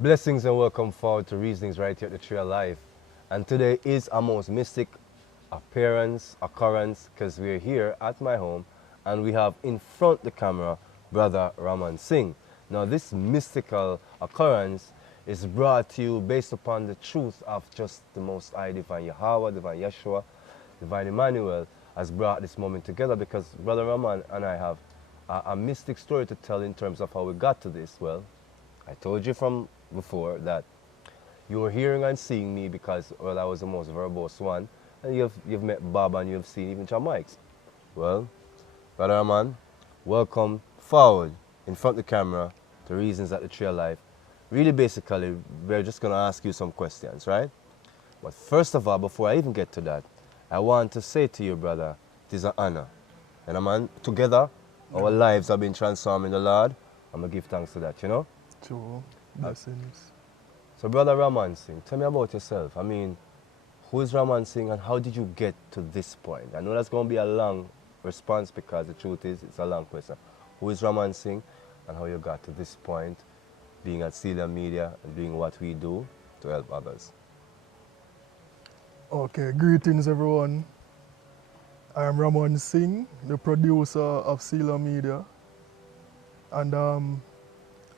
Blessings and welcome forward to Reasonings right here at the Tree of Life. And today is a most mystic occurrence, because we're here at my home and we have in front the camera Brother Ramon Singh. Now this mystical occurrence is brought to you based upon the truth of just the Most High, Divine Yahweh, Divine Yeshua, Divine Emmanuel has brought this moment together, because Brother Raman and I have a mystic story to tell in terms of how we got to this. Well, I told you from before that you were hearing and seeing me because, well, I was the most verbose one, and you've met Bob and you've seen even Jamaics. Well, Brother Raman, welcome forward in front of the camera to Reasons at the Tree of Life. Really, basically, we're just going to ask you some questions, right? But first of all, before I even get to that, I want to say to you, brother, it is an honor. And man, together, our lives have been transformed in the Lord. I'm going to give thanks to that, you know? True. Blessings. So, Brother Ramon Singh, tell me about yourself. I mean, who is Ramon Singh and how did you get to this point? I know that's going to be a long response because the truth is, it's a long question. Who is Ramon Singh and how you got to this point, being at Sela Media and doing what we do to help others? Okay, greetings everyone. I am Ramon Singh, the producer of Sela Media. And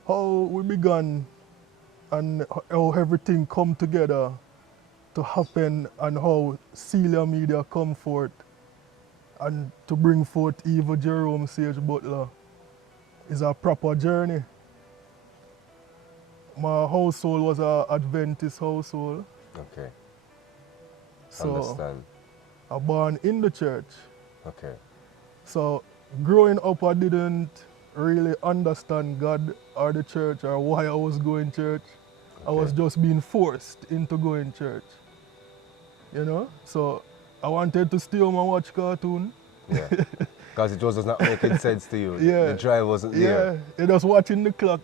how we began and how everything come together to happen and how Sela Media come forth and to bring forth even Jerome Sage Butler is a proper journey. My household was an Adventist household. Okay. So Understand. I born in the church. Okay. So growing up, I didn't really understand God or the church or why I was going church. I was just being forced into going church. You know? So I wanted to stay home and watch cartoon. Yeah. Because it was just not making sense to you. Yeah. The drive wasn't there. Yeah. Just watching the clock.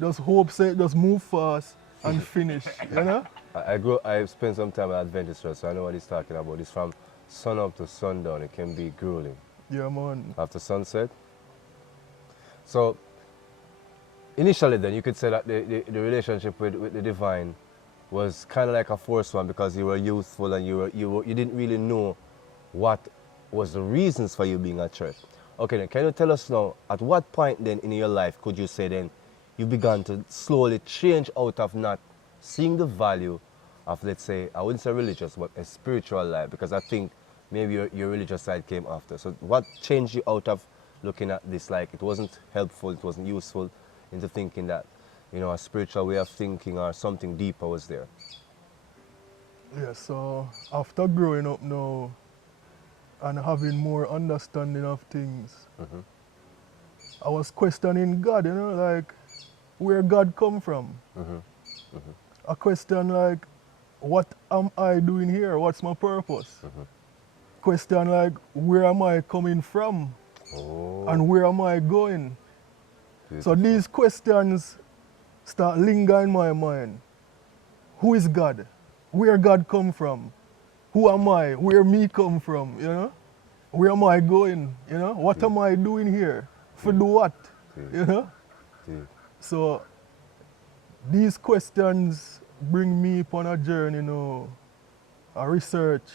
Just hope say just move fast and finish. You know? I spent some time at Adventist Church, so I know what he's talking about. It's from sun up to sundown. It can be grueling. Yeah, man. After sunset. So, initially then, you could say that the relationship with the divine was kind of like a forced one because you were youthful and you didn't really know what was the reasons for you being at church. Okay, then can you tell us now, at what point then in your life could you say then you began to slowly change out of not seeing the value of, let's say, I wouldn't say religious, but a spiritual life, because I think maybe your religious side came after. So what changed you out of looking at this like it wasn't helpful, it wasn't useful, into thinking that, you know, a spiritual way of thinking or something deeper was there? Yeah, so after growing up now and having more understanding of things, I was questioning God, you know, like where God come from. A question like, what am I doing here? What's my purpose? Question like, where am I coming from? And where am I going? Beautiful. So these questions start lingering in my mind. Who is God? Where God come from? Who am I? Where me come from? You know? Where am I going? You know? What am I doing here? For do what? You know? So these questions bring me upon a journey, you know, a research,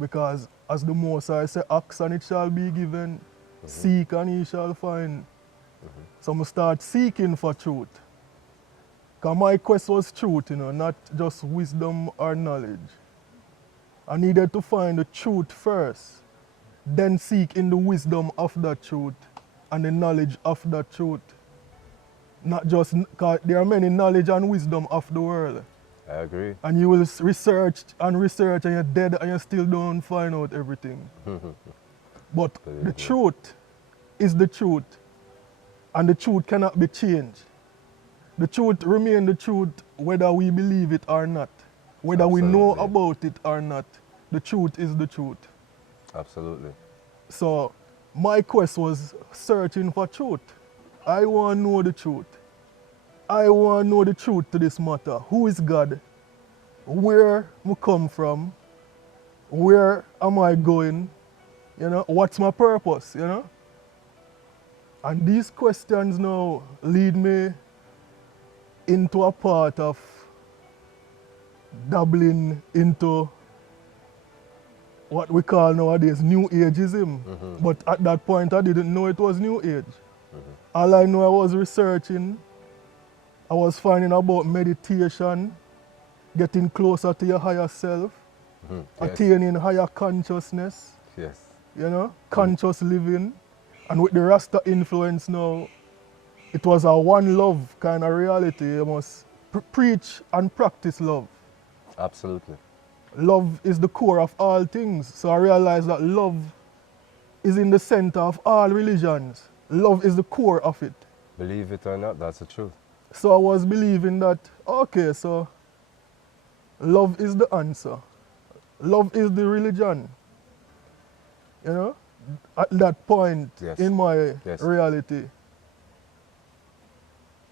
because as the Most High say, ask and it shall be given, seek and ye shall find. So I start seeking for truth. Because my quest was truth, you know, not just wisdom or knowledge. I needed to find the truth first, then seek in the wisdom of that truth and the knowledge of that truth. Not just, because there are many knowledge and wisdom of the world. I agree. And you will research and you're dead and you still don't find out everything. But the truth is the truth. And the truth cannot be changed. The truth remains the truth whether we believe it or not. Whether we know about it or not. The truth is the truth. Absolutely. So my quest was searching for truth. I want to know the truth. I want to know the truth to this matter. Who is God? Where I come from? Where am I going? You know, what's my purpose, you know? And these questions now lead me into a part of dabbling into what we call nowadays New Ageism. But at that point, I didn't know it was New Age. All I know, I was researching, I was finding about meditation, getting closer to your higher self, attaining higher consciousness, you know, conscious living. And with the Rasta influence now, it was a one love kind of reality. You must preach and practice love. Absolutely. Love is the core of all things. So I realized that love is in the center of all religions. Love is the core of it. Believe it or not, that's the truth. So I was believing that, okay, so love is the answer. Love is the religion. You know, at that point in my reality,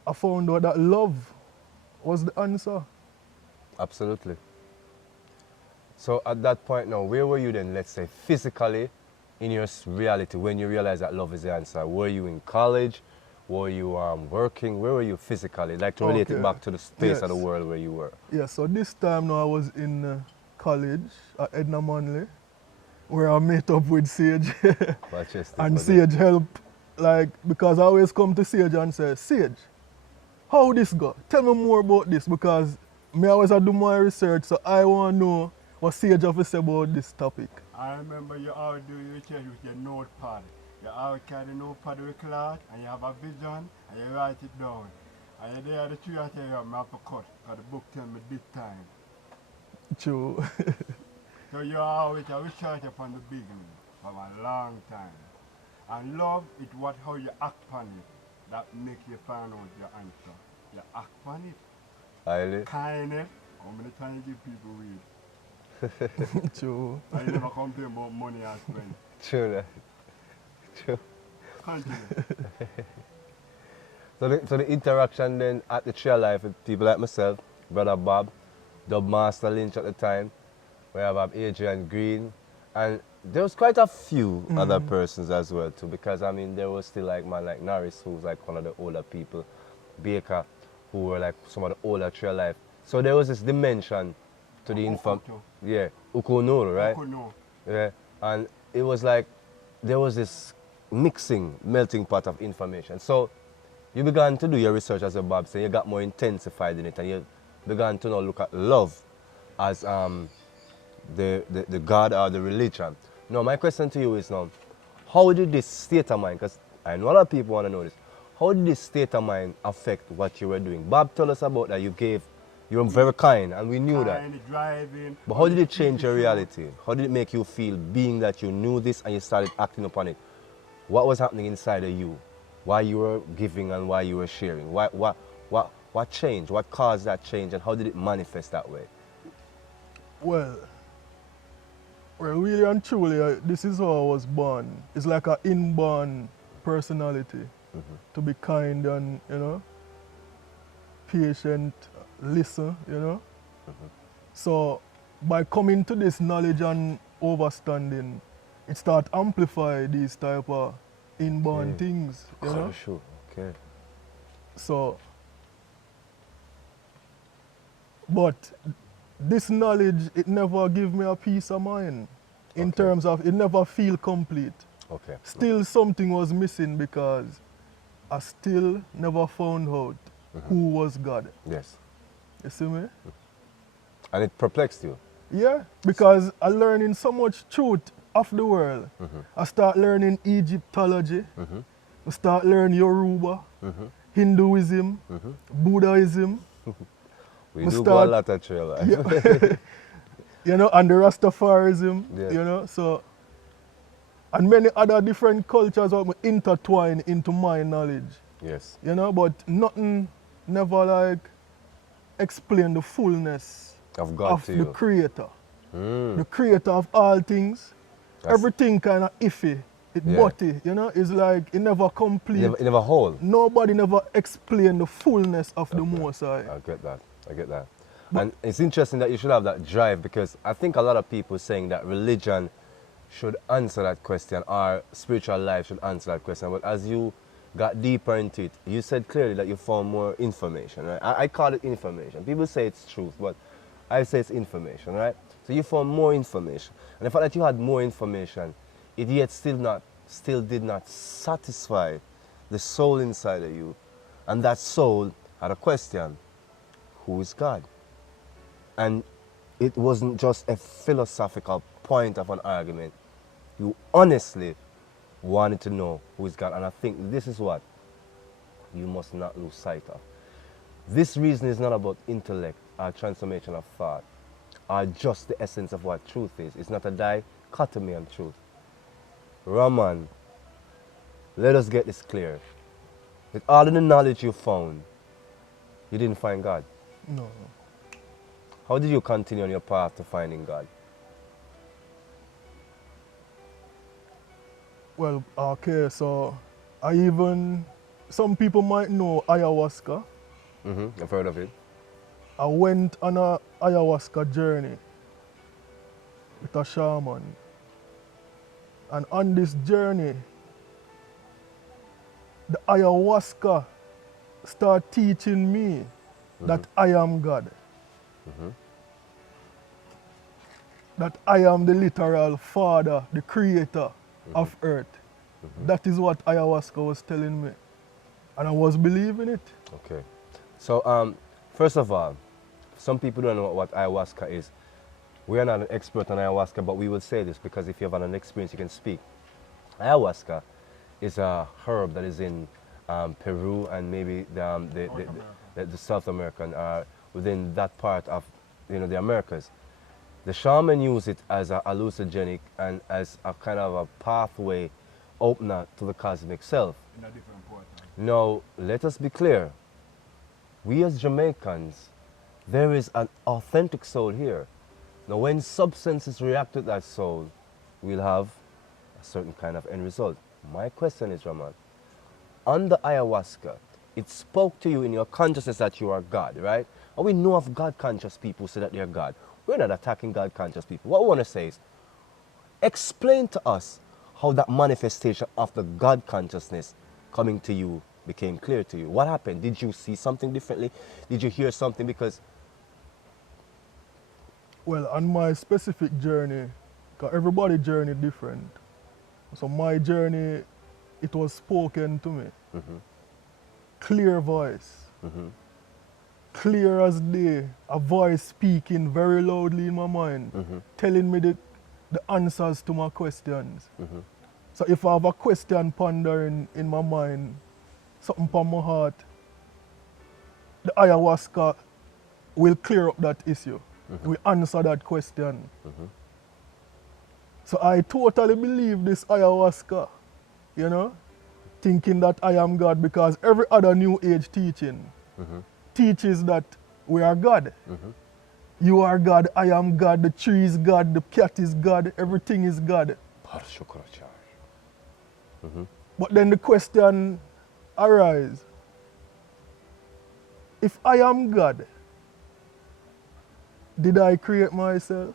I found out that love was the answer. Absolutely. So at that point now, where were you then, let's say, physically in your reality when you realized that love is the answer? Were you in college? Were you working? Where were you physically? Like to relate it back to the space of the world where you were. Yeah, so this time now I was in college at Edna Manley, where I met up with Sage. And Sage helped, like, because I always come to Sage and say, Sage, how this go? Tell me more about this, because me always do my research, so I want to know what Sage have to say about this topic. I remember you always do your research with your notepad. You always carry the notepad with cloth, and you have a vision, and you write it down. And you're there, the tree I tell you, I have to cut, because the book tell me this time. True. So you always a researcher from the beginning, from a long time. And love is how you act on it, that makes you find out your answer. You act on it. Highly. Kindness, how many times you give people weed? True. And you never complain about money and spend. True. True. Continue. So the interaction then at the Tree of Life with people like myself, Brother Bob, Dub Master Lynch at the time, we have Adrian Green, and there was quite a few other persons as well too, because I mean there was still like man like Norris, who's like one of the older people, Baker, who were like some of the older Tree of Life. So there was this dimension to the Ukunul, right? Ukunul. Yeah, and it was like there was this mixing, melting pot of information. So you began to do your research, as Bob said, you got more intensified in it, and you began to now look at love as the God or the religion. Now, my question to you is now, how did this state of mind, because I know a lot of people want to know this, how did this state of mind affect what you were doing? Bob told us about that you were very kind, and we knew that. Driving, but how did it change your reality? How did it make you feel, being that you knew this and you started acting upon it? What was happening inside of you? Why you were giving and why you were sharing? What changed? What caused that change, and how did it manifest that way? Well, really and truly, this is how I was born. It's like an inborn personality, to be kind and, you know, patient, listen, you know. So by coming to this knowledge and understanding, it start amplify these type of inborn things, you know. Sure. Okay. So, but this knowledge, it never give me a peace of mind. In terms of, it never feel complete. Okay. Still something was missing, because I still never found out who was God. Yes. You see me? And it perplexed you? Yeah, because I learning so much truth of the world. I start learning Egyptology. I start learning Yoruba, Hinduism, Buddhism. We do go a lot of Tree of Life. Yeah. You know, and the Rastafarism, you know, so, and many other different cultures are intertwined into my knowledge. Yes. You know, but nothing never like explain the fullness of God of to the you. Creator. The Creator of all things. Everything kind of iffy, butty, you know, it's like it never complete. It never whole. Nobody never explain the fullness of the Most High. I get that. And it's interesting that you should have that drive, because I think a lot of people saying that religion should answer that question, or spiritual life should answer that question. But as you got deeper into it, you said clearly that you found more information, right? I call it information. People say it's truth, but I say it's information, right? So you found more information. And the fact that you had more information, it yet still did not satisfy the soul inside of you. And that soul had a question: who is God? And it wasn't just a philosophical point of an argument. You honestly wanted to know who is God. And I think this is what you must not lose sight of. This reason is not about intellect or transformation of thought or just the essence of what truth is. It's not a dichotomy on truth. Raman, let us get this clear. With all of the knowledge you found, you didn't find God. No. How did you continue on your path to finding God? Well, okay, so some people might know ayahuasca. I've heard of it. I went on a ayahuasca journey with a shaman. And on this journey, the ayahuasca started teaching me that I am God. That I am the literal father, the creator of earth. That is what ayahuasca was telling me. And I was believing it. Okay. So, first of all, some people don't know what ayahuasca is. We are not an expert on ayahuasca, but we will say this because if you have an experience, you can speak. Ayahuasca is a herb that is in Peru and maybe the South American, within that part of the Americas. The shaman use it as a hallucinogenic and as a kind of a pathway opener to the cosmic self. In a different port. Now, let us be clear. We as Jamaicans, there is an authentic soul here. Now, when substances react with that soul, we'll have a certain kind of end result. My question is, Raman, on the ayahuasca, it spoke to you in your consciousness that you are God, right? And we know of God-conscious people who say that they're God. We're not attacking God-conscious people. What we want to say is, explain to us how that manifestation of the God consciousness coming to you became clear to you. What happened? Did you see something differently? Did you hear something? Because Well, on my specific journey, because everybody's journey different. So my journey, it was spoken to me. Clear voice. Clear as day, a voice speaking very loudly in my mind, telling me the answers to my questions. So if I have a question pondering in my mind, something from my heart, the ayahuasca will clear up that issue. We answer that question. So I totally believe this ayahuasca, thinking that I am God, because every other New Age teaching teaches that we are God. You are God, I am God, the tree is God, the cat is God, everything is God. But then the question arises, if I am God, did I create myself?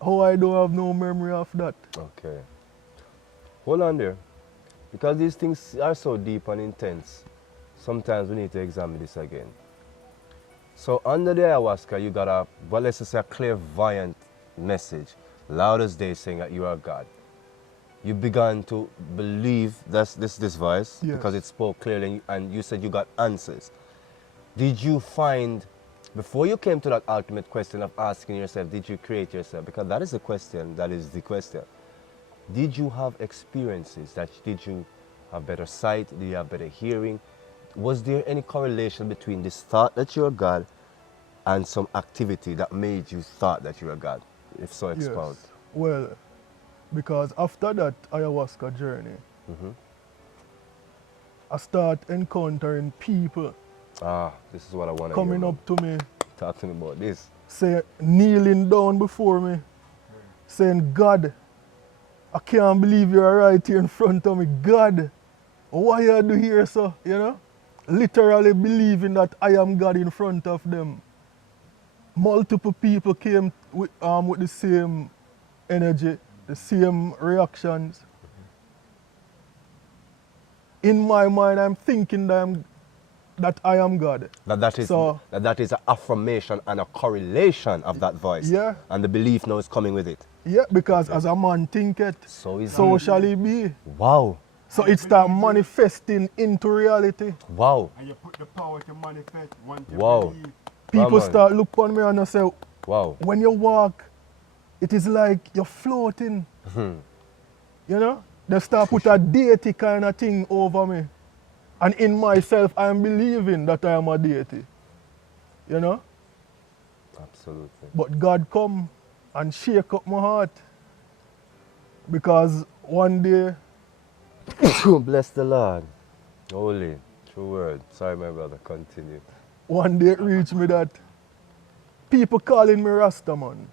How I don't have no memory of that? Okay. Hold on there. Because these things are so deep and intense, sometimes we need to examine this again. So under the ayahuasca, you got let's just say a clairvoyant message, loud as day, saying that you are God. You began to believe this voice because it spoke clearly, and you said you got answers. Did you find, before you came to that ultimate question of asking yourself, did you create yourself? Because that is the question, Did you have experiences? Did you have better sight? Did you have better hearing? Was there any correlation between this thought that you're God and some activity that made you thought that you were God? If so, expound. Yes. Well, because after that ayahuasca journey, I start encountering people this is what I want to coming up to me, talk to me about this. Kneeling down before me, saying, God, I can't believe you're right here in front of me. God, why you do here, so? Literally believing that I am God in front of them. Multiple people came with the same energy, the same reactions. in my mind, I'm thinking that I am God. That is So- that is an affirmation and a correlation of that voice. Yeah. And the belief now is coming with it. Yeah, because as a man thinketh, So is so he. shall he be. Wow. So it start manifesting into reality. Wow. And you put the power to manifest once you Wow. believe. People Raman. start look upon me and I say, Wow. when you walk, it is like you're floating. You know? They start put a deity kind of thing over me. And in myself, I am believing that I am a deity. You know? Absolutely. But God come and shake up my heart. Because one day, Bless the Lord. Holy. True word. Sorry, my brother. Continue. one day it reached me that people calling me Rastaman.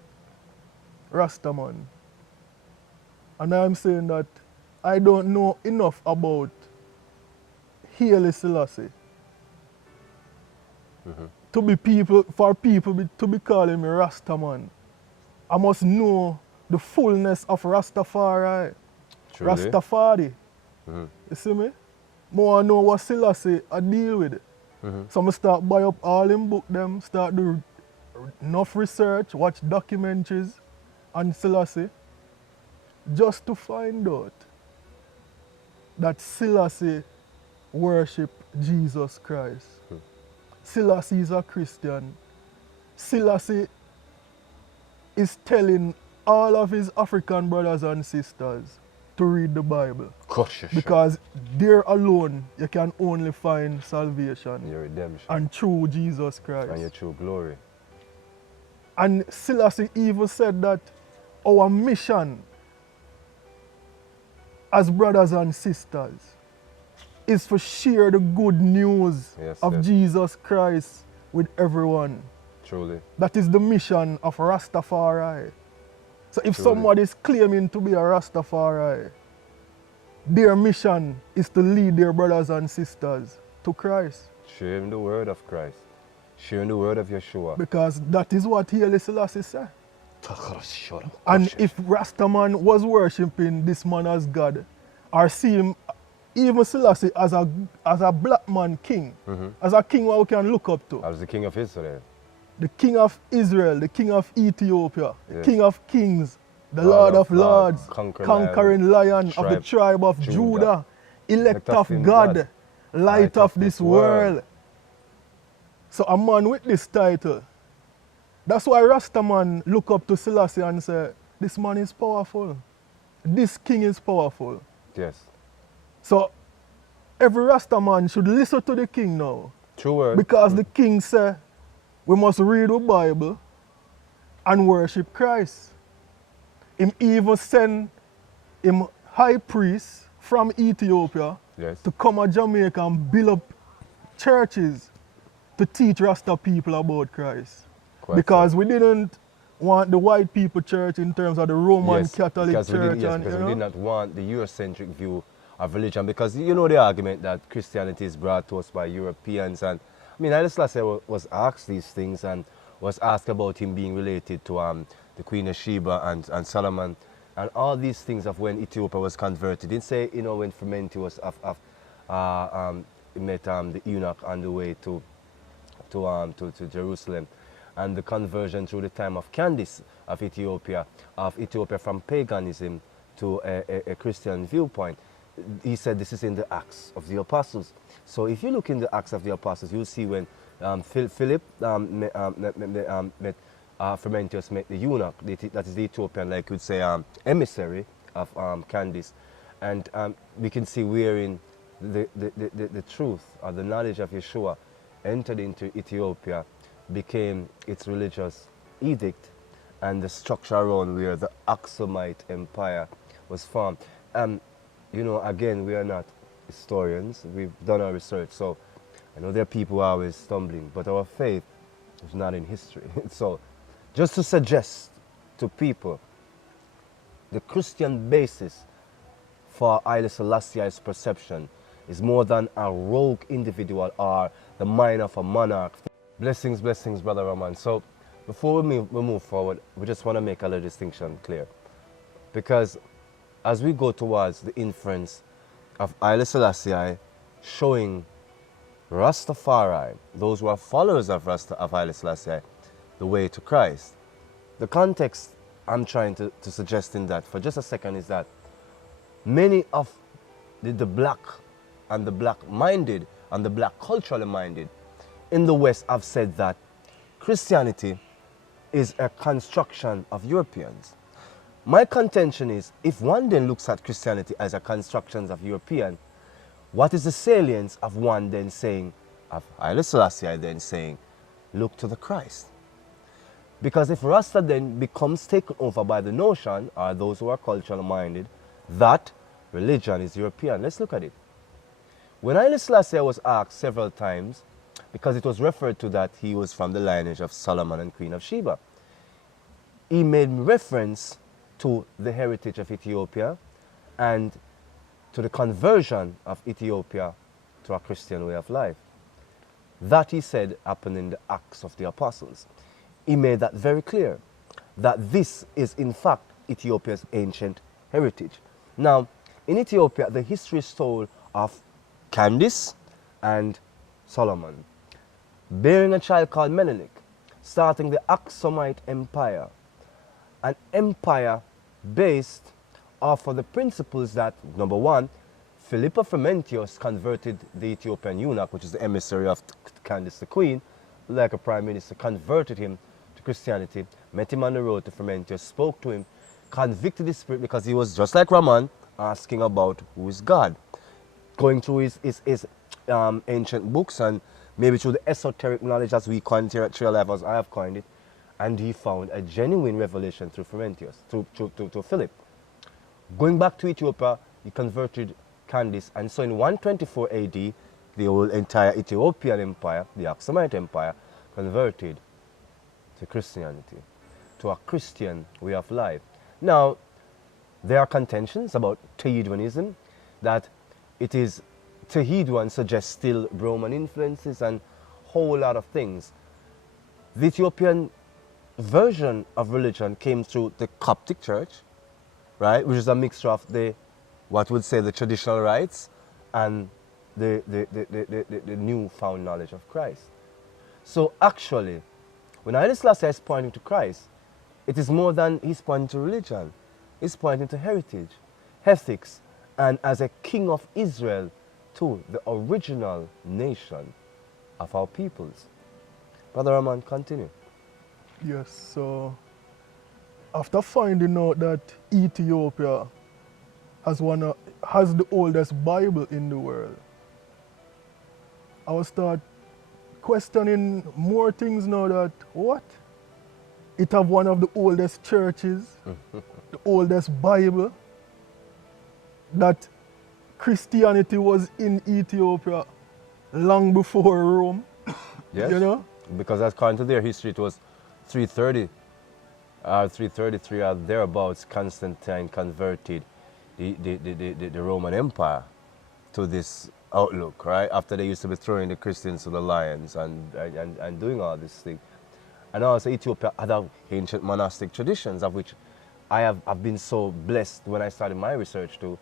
Rastaman. And I'm saying that I don't know enough about Haile Selassie. To be to be calling me Rastaman. I must know the fullness of Rastafari. Truly. Rastafari. You see me? More know what Selassie I deal with. So I start buy up all them book them, start do enough research, watch documentaries on Selassie, just to find out that Selassie worship Jesus Christ. Selassie is a Christian. Selassie is telling all of his African brothers and sisters to read the Bible. Gosh, Because there alone you can only find salvation. your redemption And through Jesus Christ. and your true glory. And Selassie even said that our mission as brothers and sisters is to share the good news Yes, of yes. Jesus Christ with everyone. Truly. That is the mission of Rastafari. So if Truly. somebody is claiming to be a Rastafari, their mission is to lead their brothers and sisters to Christ. Sharing the word of Christ. Sharing the word of Yeshua. Because that is what Haile Selassie said. Shut up. And if Rastaman was worshipping this man as God, or see him, even Selassie as a black man king, as a king what we can look up to, I was the king of Israel. the king of Israel, the king of Ethiopia, the Yes. king of kings, the Lord Lord of of lords, lords, conquering lion of the tribe of Judah, Judah, elect elect of of in God, God, light of this world. So a man with this title, that's why Rastaman look up to Selassie and say, this man is powerful. This king is powerful. Yes. So every Rastaman should listen to the king now. True word. Because the king said, we must read the Bible and worship Christ. Him even send him high priest from Ethiopia Yes. to come to Jamaica and build up churches to teach Rasta people about Christ. Quite because so. we didn't want the white people church in terms of the Roman Yes, Catholic because we church. did, yes, and, because you we did know, not want the Eurocentric view of religion, because you know the argument that Christianity is brought to us by Europeans. And I mean, Haile Selassie was asked these things and was asked about him being related to the Queen of Sheba and Solomon and all these things of when Ethiopia was converted. He didn't say, you know, when Fermenti was met the Enoch on the way to Jerusalem, and the conversion through the time of Candace of Ethiopia from paganism to a Christian viewpoint. He said this is in the Acts of the Apostles. So if you look in the Acts of the Apostles, you'll see when Philip met Fermentius met the eunuch, that is the Ethiopian, like you'd say, emissary of Candace. And we can see wherein the truth or the knowledge of Yeshua entered into Ethiopia, became its religious edict, and the structure around where the Aksumite Empire was formed. You know, again, we are not historians. We've done our research, so I know there are people who are always stumbling, but our faith is not in history. So just to suggest to people the Christian basis for Haile Selassie's perception is more than a rogue individual or the mind of a monarch. Blessings, blessings, Brother Raman. So before we move forward, we just want to make a little distinction clear. Because as we go towards the inference of Haile Selassie showing Rastafari, those who are followers of Haile Selassie, the way to Christ. The context I'm trying to suggest in that for just a second is that many of the black and the black-minded and the black culturally minded in the West have said that Christianity is a construction of Europeans. My contention is, if one then looks at Christianity as a construction of European, what is the salience of one then saying, of Haile Selassie then saying, look to the Christ? Because if Rasta then becomes taken over by the notion, or those who are culturally minded, that religion is European. Let's look at it. When Haile Selassie was asked several times, because it was referred to that he was from the lineage of Solomon and Queen of Sheba, he made reference to the heritage of Ethiopia and to the conversion of Ethiopia to a Christian way of life. That, he said, happened in the Acts of the Apostles. He made that very clear, that this is in fact Ethiopia's ancient heritage. Now, in Ethiopia, the history is told of Candace and Solomon bearing a child called Menelik, starting the Aksumite Empire, an empire based off of the principles that, number one, Philippa Frumentius converted the Ethiopian eunuch, which is the emissary of Candace the Queen, like a prime minister, converted him to Christianity, met him on the road to Frumentius, spoke to him, convicted his spirit because he was just like Raman, asking about who is God, going through his ancient books and maybe through the esoteric knowledge as we coin it here at Trail Life, as I have coined it, and he found a genuine revelation through Frumentius, through Philip. Going back to Ethiopia, he converted Candace, and so in 124 AD, the whole entire Ethiopian empire, the Aksumite Empire, converted to Christianity, to a Christian way of life. Now, there are contentions about Tehidwanism, that it is Tehidwan suggests still Roman influences and a whole lot of things. The Ethiopian version of religion came through the Coptic Church, right, which is a mixture of what would say the traditional rites and the newfound knowledge of Christ. So actually, when Haile Selassie is pointing to Christ, it is more than he's pointing to religion. He's pointing to heritage, ethics, and as a king of Israel, to the original nation of our peoples. Brother Raman, continue. Yes, so after finding out that Ethiopia has the oldest Bible in the world, I will start questioning more things now that, what? It have one of the oldest churches, the oldest Bible, that Christianity was in Ethiopia long before Rome. Yes, you know? Because according to their history, it was 330, 333 or thereabouts, Constantine converted the Roman Empire to this outlook, right? After they used to be throwing the Christians to the lions and doing all this thing. And also Ethiopia had ancient monastic traditions, of which I've been so blessed when I started my research too,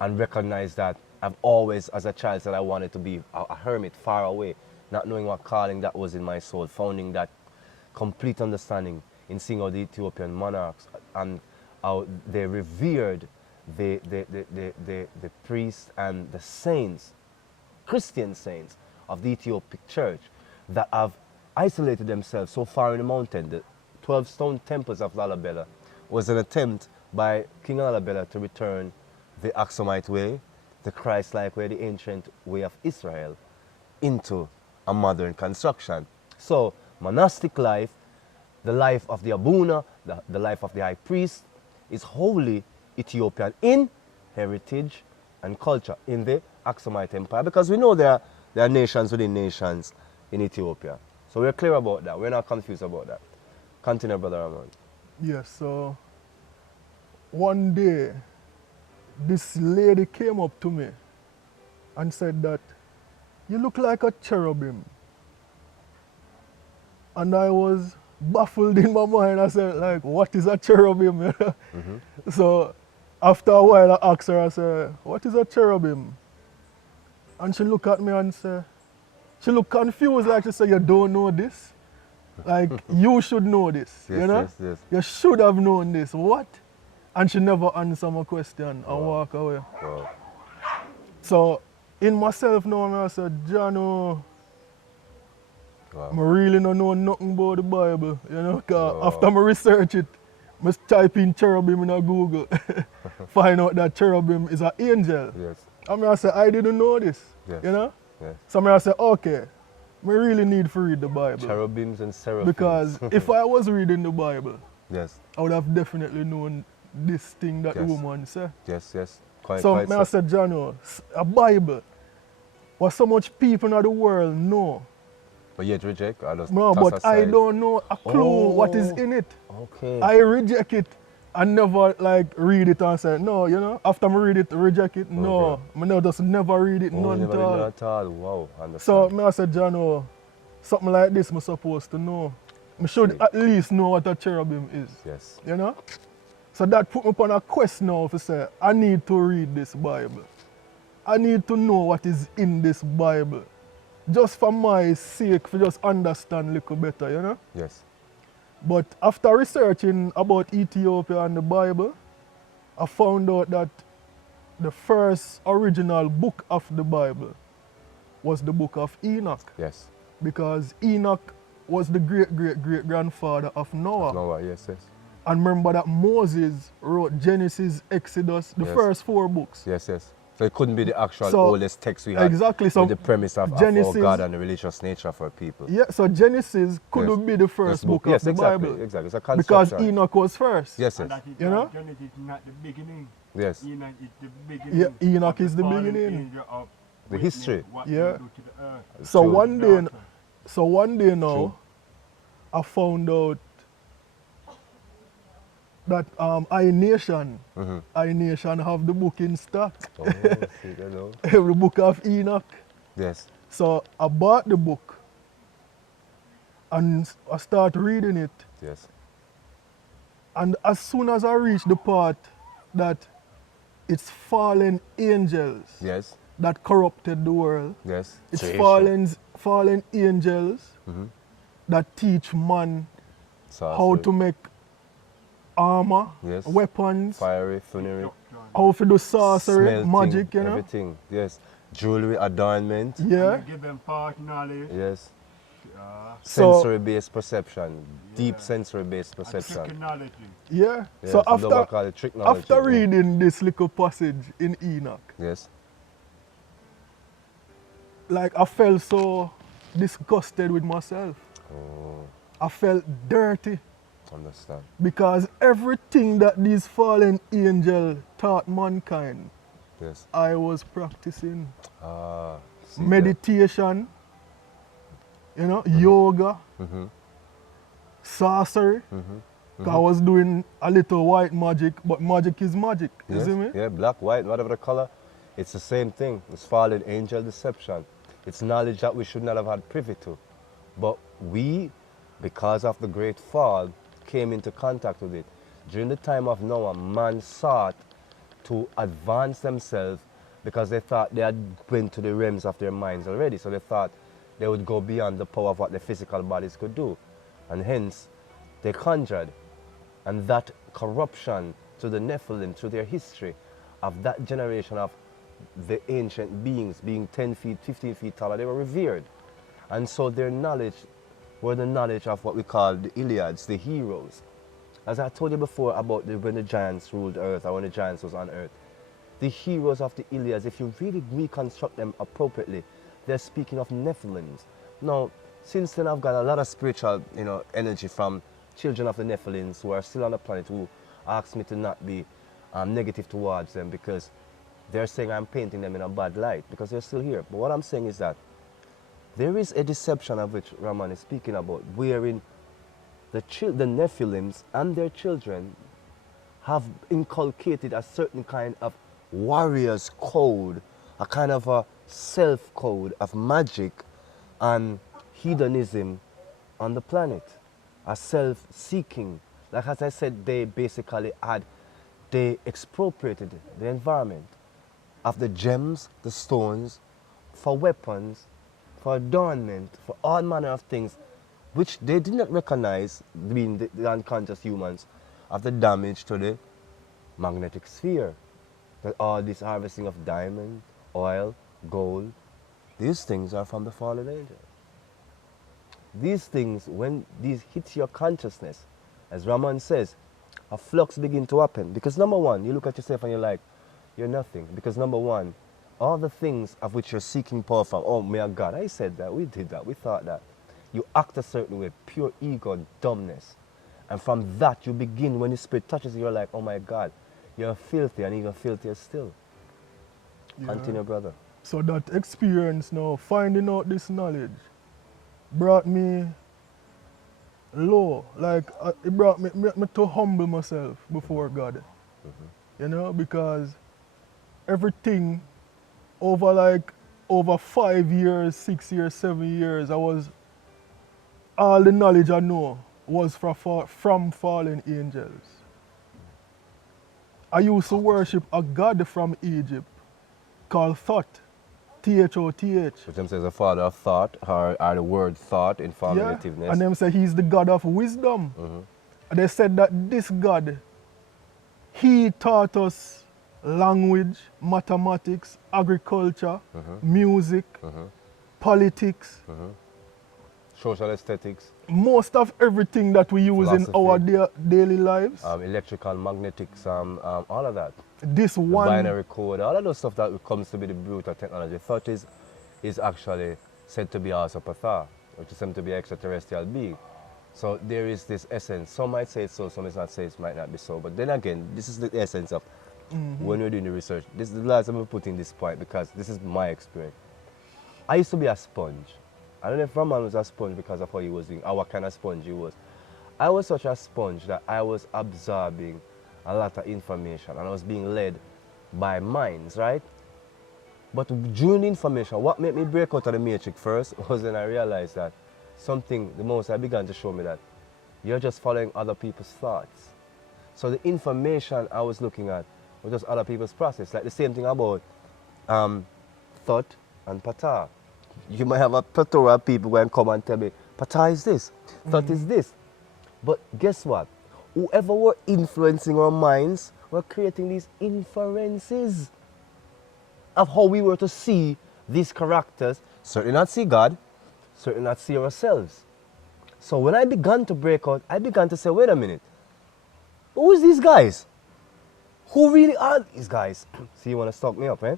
and recognized that I've always, as a child, said I wanted to be a hermit far away, not knowing what calling that was in my soul, finding that complete understanding in seeing how the Ethiopian monarchs and how they revered the priests and the saints, Christian saints of the Ethiopic church, that have isolated themselves so far in the mountain. The 12 stone temples of Lalibela was an attempt by King Lalibela to return the Aksumite way, the Christ-like way, the ancient way of Israel, into a modern construction. So monastic life, the life of the Abuna, the life of the high priest, is wholly Ethiopian in heritage and culture in the Aksumite Empire, because we know there are nations within nations in Ethiopia. So we're clear about that. We're not confused about that. Continue, Brother Ramon. Yes, so one day, this lady came up to me and said that, you look like a cherubim. And I was baffled in my mind. I said, like, what is a cherubim? So after a while I asked her, I said, what is a cherubim? And she looked at me and said, she looked confused, like she said, you don't know this? Like, you should know this, Yes, you know? yes, yes. You should have known this. What? And she never answered my question and walk away. Wow. So, in myself now, I said, John, Wow. I really don't know nothing about the Bible, you know? 'Cause Wow. after I research it, I type in cherubim in Google, find out that cherubim is an angel. Yes. And I said, I didn't know this, Yes. you know? Yes. So I said, okay, I really need to read the Bible. Cherubims and seraphims. Because if I was reading the Bible, yes. I would have definitely known this thing that the Yes. woman said. Yes, yes. Quite, So quite I said, John, a Bible, what so much people in the world know. But yet reject? I just No, toss but I aside. don't know a clue what is Oh. in it. Okay. I reject it and never like read it and say, no, you know, after I read it, reject it, no. Okay. I now just never read it, Oh, none never at read all. none at all. Wow. So Understand. I said, John, something like this I'm supposed to know. I should See. at least know what a cherubim is, Yes. you know? So that put me upon a quest now to say, I need to read this Bible. I need to know what is in this Bible. Just for my sake, for just understand a little better, you know? Yes. But after researching about Ethiopia and the Bible, I found out that the first original book of the Bible was the book of Enoch. Yes. Because Enoch was the great-great-great-grandfather of Noah. Noah, yes, yes. And remember that Moses wrote Genesis, Exodus, the Yes. first 4 books. Yes, yes. So it couldn't be the actual So, oldest text we had. exactly, so with the premise of Genesis- our God and the religious nature of our people. Yeah, so Genesis couldn't Yes. be the first book yes, of the exactly, Bible. exactly. It's a Because conception. Enoch was first. Yes, And yes. that is You know? Genesis is not the beginning. Yes. Enoch is the beginning. Yeah, Enoch of is the fallen beginning. angel of The witness history. What Yeah. they do to the earth. So True. one day now, True. I found out that iNation have the book in stock. Oh, see, you know. The book of Enoch. Yes. So I bought the book and I start reading it. Yes. And as soon as I reach the part that it's fallen angels Yes. that corrupted the world, Yes. it's Creation. fallen angels Mhm. that teach man how Sorcery. to make armor, Yes. weapons, Fiery, funerary, how to do sorcery, smelting, magic, you know. everything. Yes. Jewelry, adornment. Yeah. You give them part knowledge. Yes. So- Sensory-based perception. Deep Yeah. sensory-based And perception. technology. Yeah. Yes, So some people call it technology. after yeah. reading this little passage in Enoch, Yes. like I felt so disgusted with myself. Oh, I felt dirty understand. because everything that these fallen angels taught mankind, Yes. I was practicing. Ah. see Meditation, you know, yoga, that. Mhm. sorcery. Mhm. 'Cause I was doing a little white magic, but magic is magic. You Yes. see me? Yeah, black, white, whatever the color, it's the same thing. It's fallen angel deception. It's knowledge that we should not have had privy to. But we, because of the great fall, came into contact with it. During the time of Noah, man sought to advance themselves because they thought they had went to the realms of their minds already. So they thought they would go beyond the power of what their physical bodies could do. And hence, they conjured. And that corruption to the Nephilim, to their history of that generation of the ancient beings being 10 feet, 15 feet taller, they were revered. And so their knowledge were the knowledge of what we call the Iliads, the heroes. As I told you before about when the giants ruled earth, or when the giants was on earth, the heroes of the Iliads, if you really reconstruct them appropriately, they're speaking of Nephilims. Now, since then I've got a lot of spiritual, energy from children of the Nephilims who are still on the planet who ask me to not be negative towards them because they're saying I'm painting them in a bad light because they're still here. But what I'm saying is that there is a deception of which Raman is speaking about, wherein the Nephilims and their children have inculcated a certain kind of warrior's code, a kind of a self-code of magic and hedonism on the planet, a self-seeking. Like as I said, they basically had they expropriated the environment of the gems, the stones, for weapons, for adornment, for all manner of things, which they did not recognize, being the unconscious humans, of the damage to the magnetic sphere. That all this harvesting of diamond, oil, gold, these things are from the fallen angel. These things, when these hit your consciousness, as Raman says, a flux begin to happen. Because number one, you look at yourself and you're like, you're nothing. Because number one, all the things of which you're seeking power from, oh my God, I said that, we did that, we thought that. You act a certain way, pure ego, dumbness. And from that you begin, when the spirit touches you, you're like, oh my God, you're filthy and even filthier still. Yeah. Continue, brother. So that experience now, finding out this knowledge, brought me low. Like, it brought me to humble myself before God. You know, because everything over 5 years, 6 years, 7 years, all the knowledge I know was from fallen angels. I used to worship a god from Egypt called Thoth, T-H-O-T-H. Which them says the father of thought, or the word thought in Yeah, formativeness. and them say he's the god of wisdom. And they said that this God, he taught us language, mathematics, agriculture, music, politics, Social aesthetics, most of everything that we use in our daily lives. electrical, magnetics, all of that. This The one, binary code, all of those stuff that comes to be the root of technology. Thought is actually said to be also Patha, which is said to be extraterrestrial being. So there is this essence. Some might say it's so, some might not say it might not be so. But then again, this is the essence of when we're doing the research. This is the last time I'm putting this point because this is my experience. I used to be a sponge. I don't know if Raman was a sponge because of how he was doing, or what kind of sponge he was. I was such a sponge that I was absorbing a lot of information and I was being led by minds, right? But during the information, what made me break out of the matrix first was when I realized that the most I began to show me that you're just following other people's thoughts. So the information I was looking at was just other people's process. Like the same thing about thought and Patha. You might have a plethora of people going to come and tell me, Patha is this, thought is this. But guess what? Whoever were influencing our minds were creating these inferences of how we were to see these characters, certainly not see God, certainly not see ourselves. So when I began to break out, I began to say, wait a minute, who is these guys? Who really are these guys? See, you want to stalk me up, eh?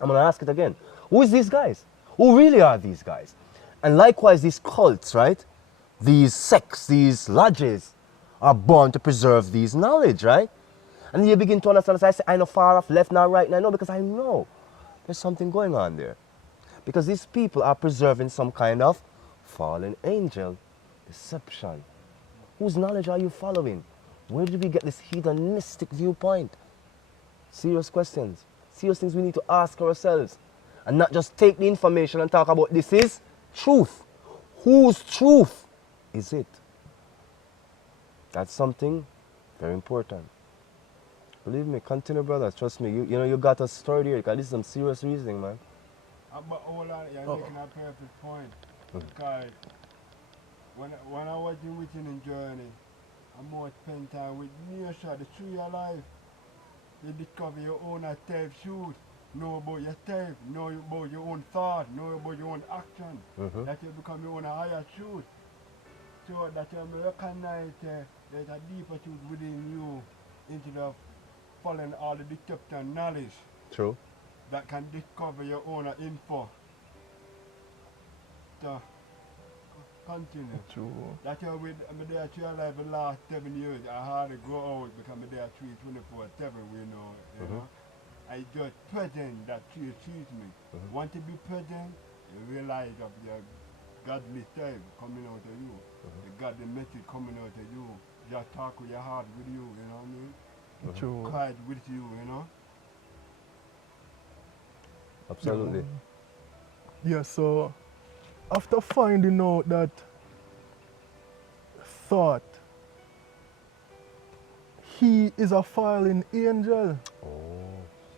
I'm going to ask it again. Who is these guys? Who really are these guys? And likewise, these cults, right? These sects, these lodges are born to preserve these knowledge, right? And then you begin to understand, so I say, I know far off, left, now, right, now, no, because I know there's something going on there. Because these people are preserving some kind of fallen angel deception. Whose knowledge are you following? Where did we get this hedonistic viewpoint? Serious questions. Serious things we need to ask ourselves. And not just take the information and talk about this is truth. Whose truth is it? That's something very important. Believe me, continue, brothers. Trust me. You know you got a story here because this is some serious reasoning, man. But hold on, you're making a perfect point. Because when I was in within journey, I'm more spend time with nature, the tree of life. You discover your own type shoot. Know about yourself, know about your own thought, know about your own action. That you become your own higher truth. So that you recognize there's a deeper truth within you instead of following all the deception knowledge. True. That can discover your own info. So, continue. True. That's why I'm there to life the last 7 years. I hardly go out because I'm there 24/7, we know, you know. I just present that you sees me. Want to be present, you realize of your godly side coming out of you. The godly message coming out of you. Just talk with your heart with you, you know what I mean? True. Quiet with you, you know? Absolutely. Yeah, so after finding out that thought, he is a fallen angel. Oh,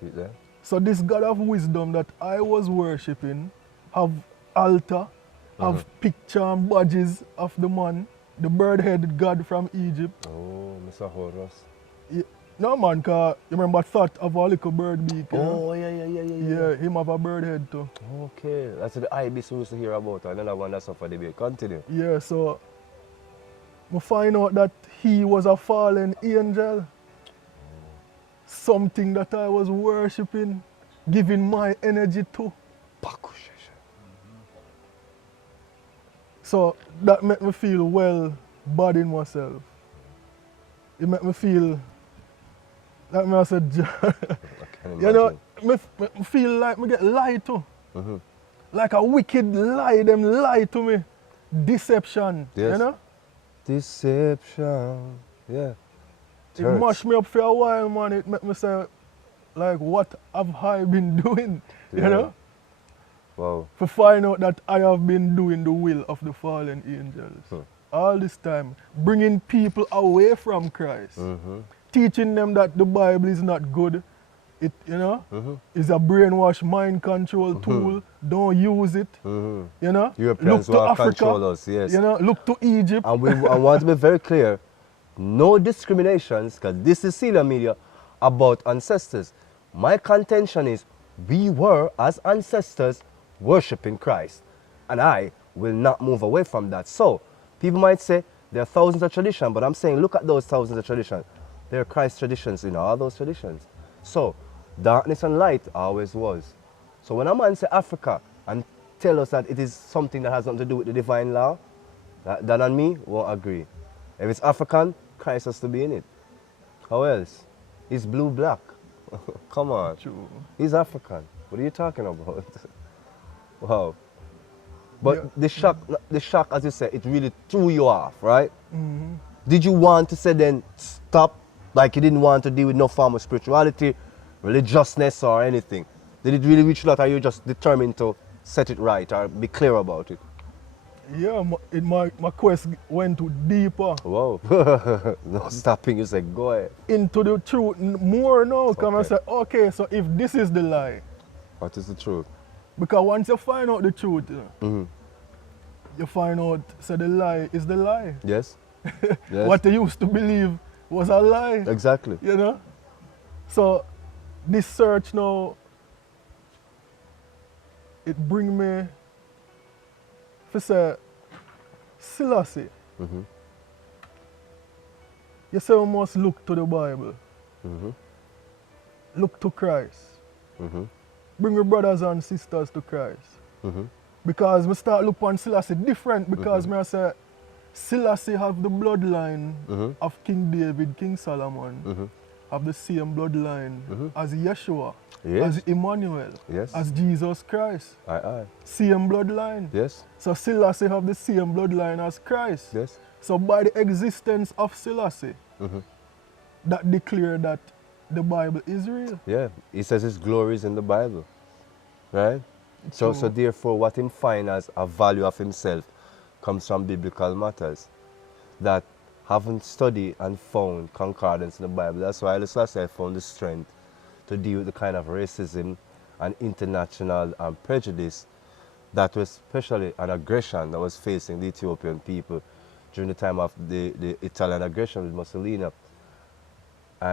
see there? So this God of wisdom that I was worshipping have altar, have picture and badges of the man, the bird-headed God from Egypt. Oh, Mr. Horus. No man, cause you remember thought of a little bird beak. Oh, yeah. Yeah, him have a bird head too. Okay, that's the ibis we used to hear about. Another one that's up for debate. Continue. Yeah, so I find out that he was a fallen angel. Something that I was worshipping, giving my energy to. So that made me feel well bad in myself. It made me feel like me I said, you know, me feel like me get lied to. Like a wicked lie, them lie to me. Deception, Yes. you know? Deception. Yeah. It mashed me up for a while, man. It made me say, like, what have I been doing? Yeah. You know? Wow. To find out that I have been doing the will of the fallen angels. All this time, bringing people away from Christ. Teaching them that the Bible is not good. It, you know, is a brainwash mind control tool. Don't use it. You know, Europeans look to want to Africa. control us, yes. You know, look to Egypt. And I want to be very clear, no discriminations, because this is Sela Media about ancestors. My contention is we were, as ancestors, worshiping Christ. And I will not move away from that. So, people might say there are thousands of traditions, but I'm saying look at those thousands of traditions. There are Christ traditions in all those traditions. So, darkness and light always was. So when a man say Africa and tell us that it is something that has nothing to do with the divine law, Dan and me won't agree. If it's African, Christ has to be in it. How else? He's blue-black. Come on. True. He's African. What are you talking about? Wow. But the shock, as you said, it really threw you off, right? Did you want to say then stop, like you didn't want to deal with no form of spirituality, religiousness or anything? Did it really reach that, or you just determined to set it right or be clear about it? Yeah, my quest went to deeper. Wow. No stopping, you said go ahead. Into the truth more now. Come and Okay. say, okay, so if this is the lie, What is the truth? because once you find out the truth, you find out, so the lie is the lie. Yes? Yes. What you used to believe was a lie. Exactly. You know? So this search now, it bring me to say, Selassie, you say we must look to the Bible. Look to Christ. Bring your brothers and sisters to Christ. Because we start look on Selassie different, because me I say Selassie have the bloodline of King David, King Solomon, have the same bloodline as Yeshua, Yes. as Emmanuel, Yes. as Jesus Christ. Aye. Same bloodline. Yes. So Selassie have the same bloodline as Christ. Yes. So by the existence of Selassie, that declare that the Bible is real. Yeah. He says his glory is in the Bible. Right? So therefore what him find as a value of himself comes from biblical matters that haven't studied and found concordance in the Bible. That's why Selassie found the strength to deal with the kind of racism and international prejudice that was especially an aggression that was facing the Ethiopian people during the time of the Italian aggression with Mussolini.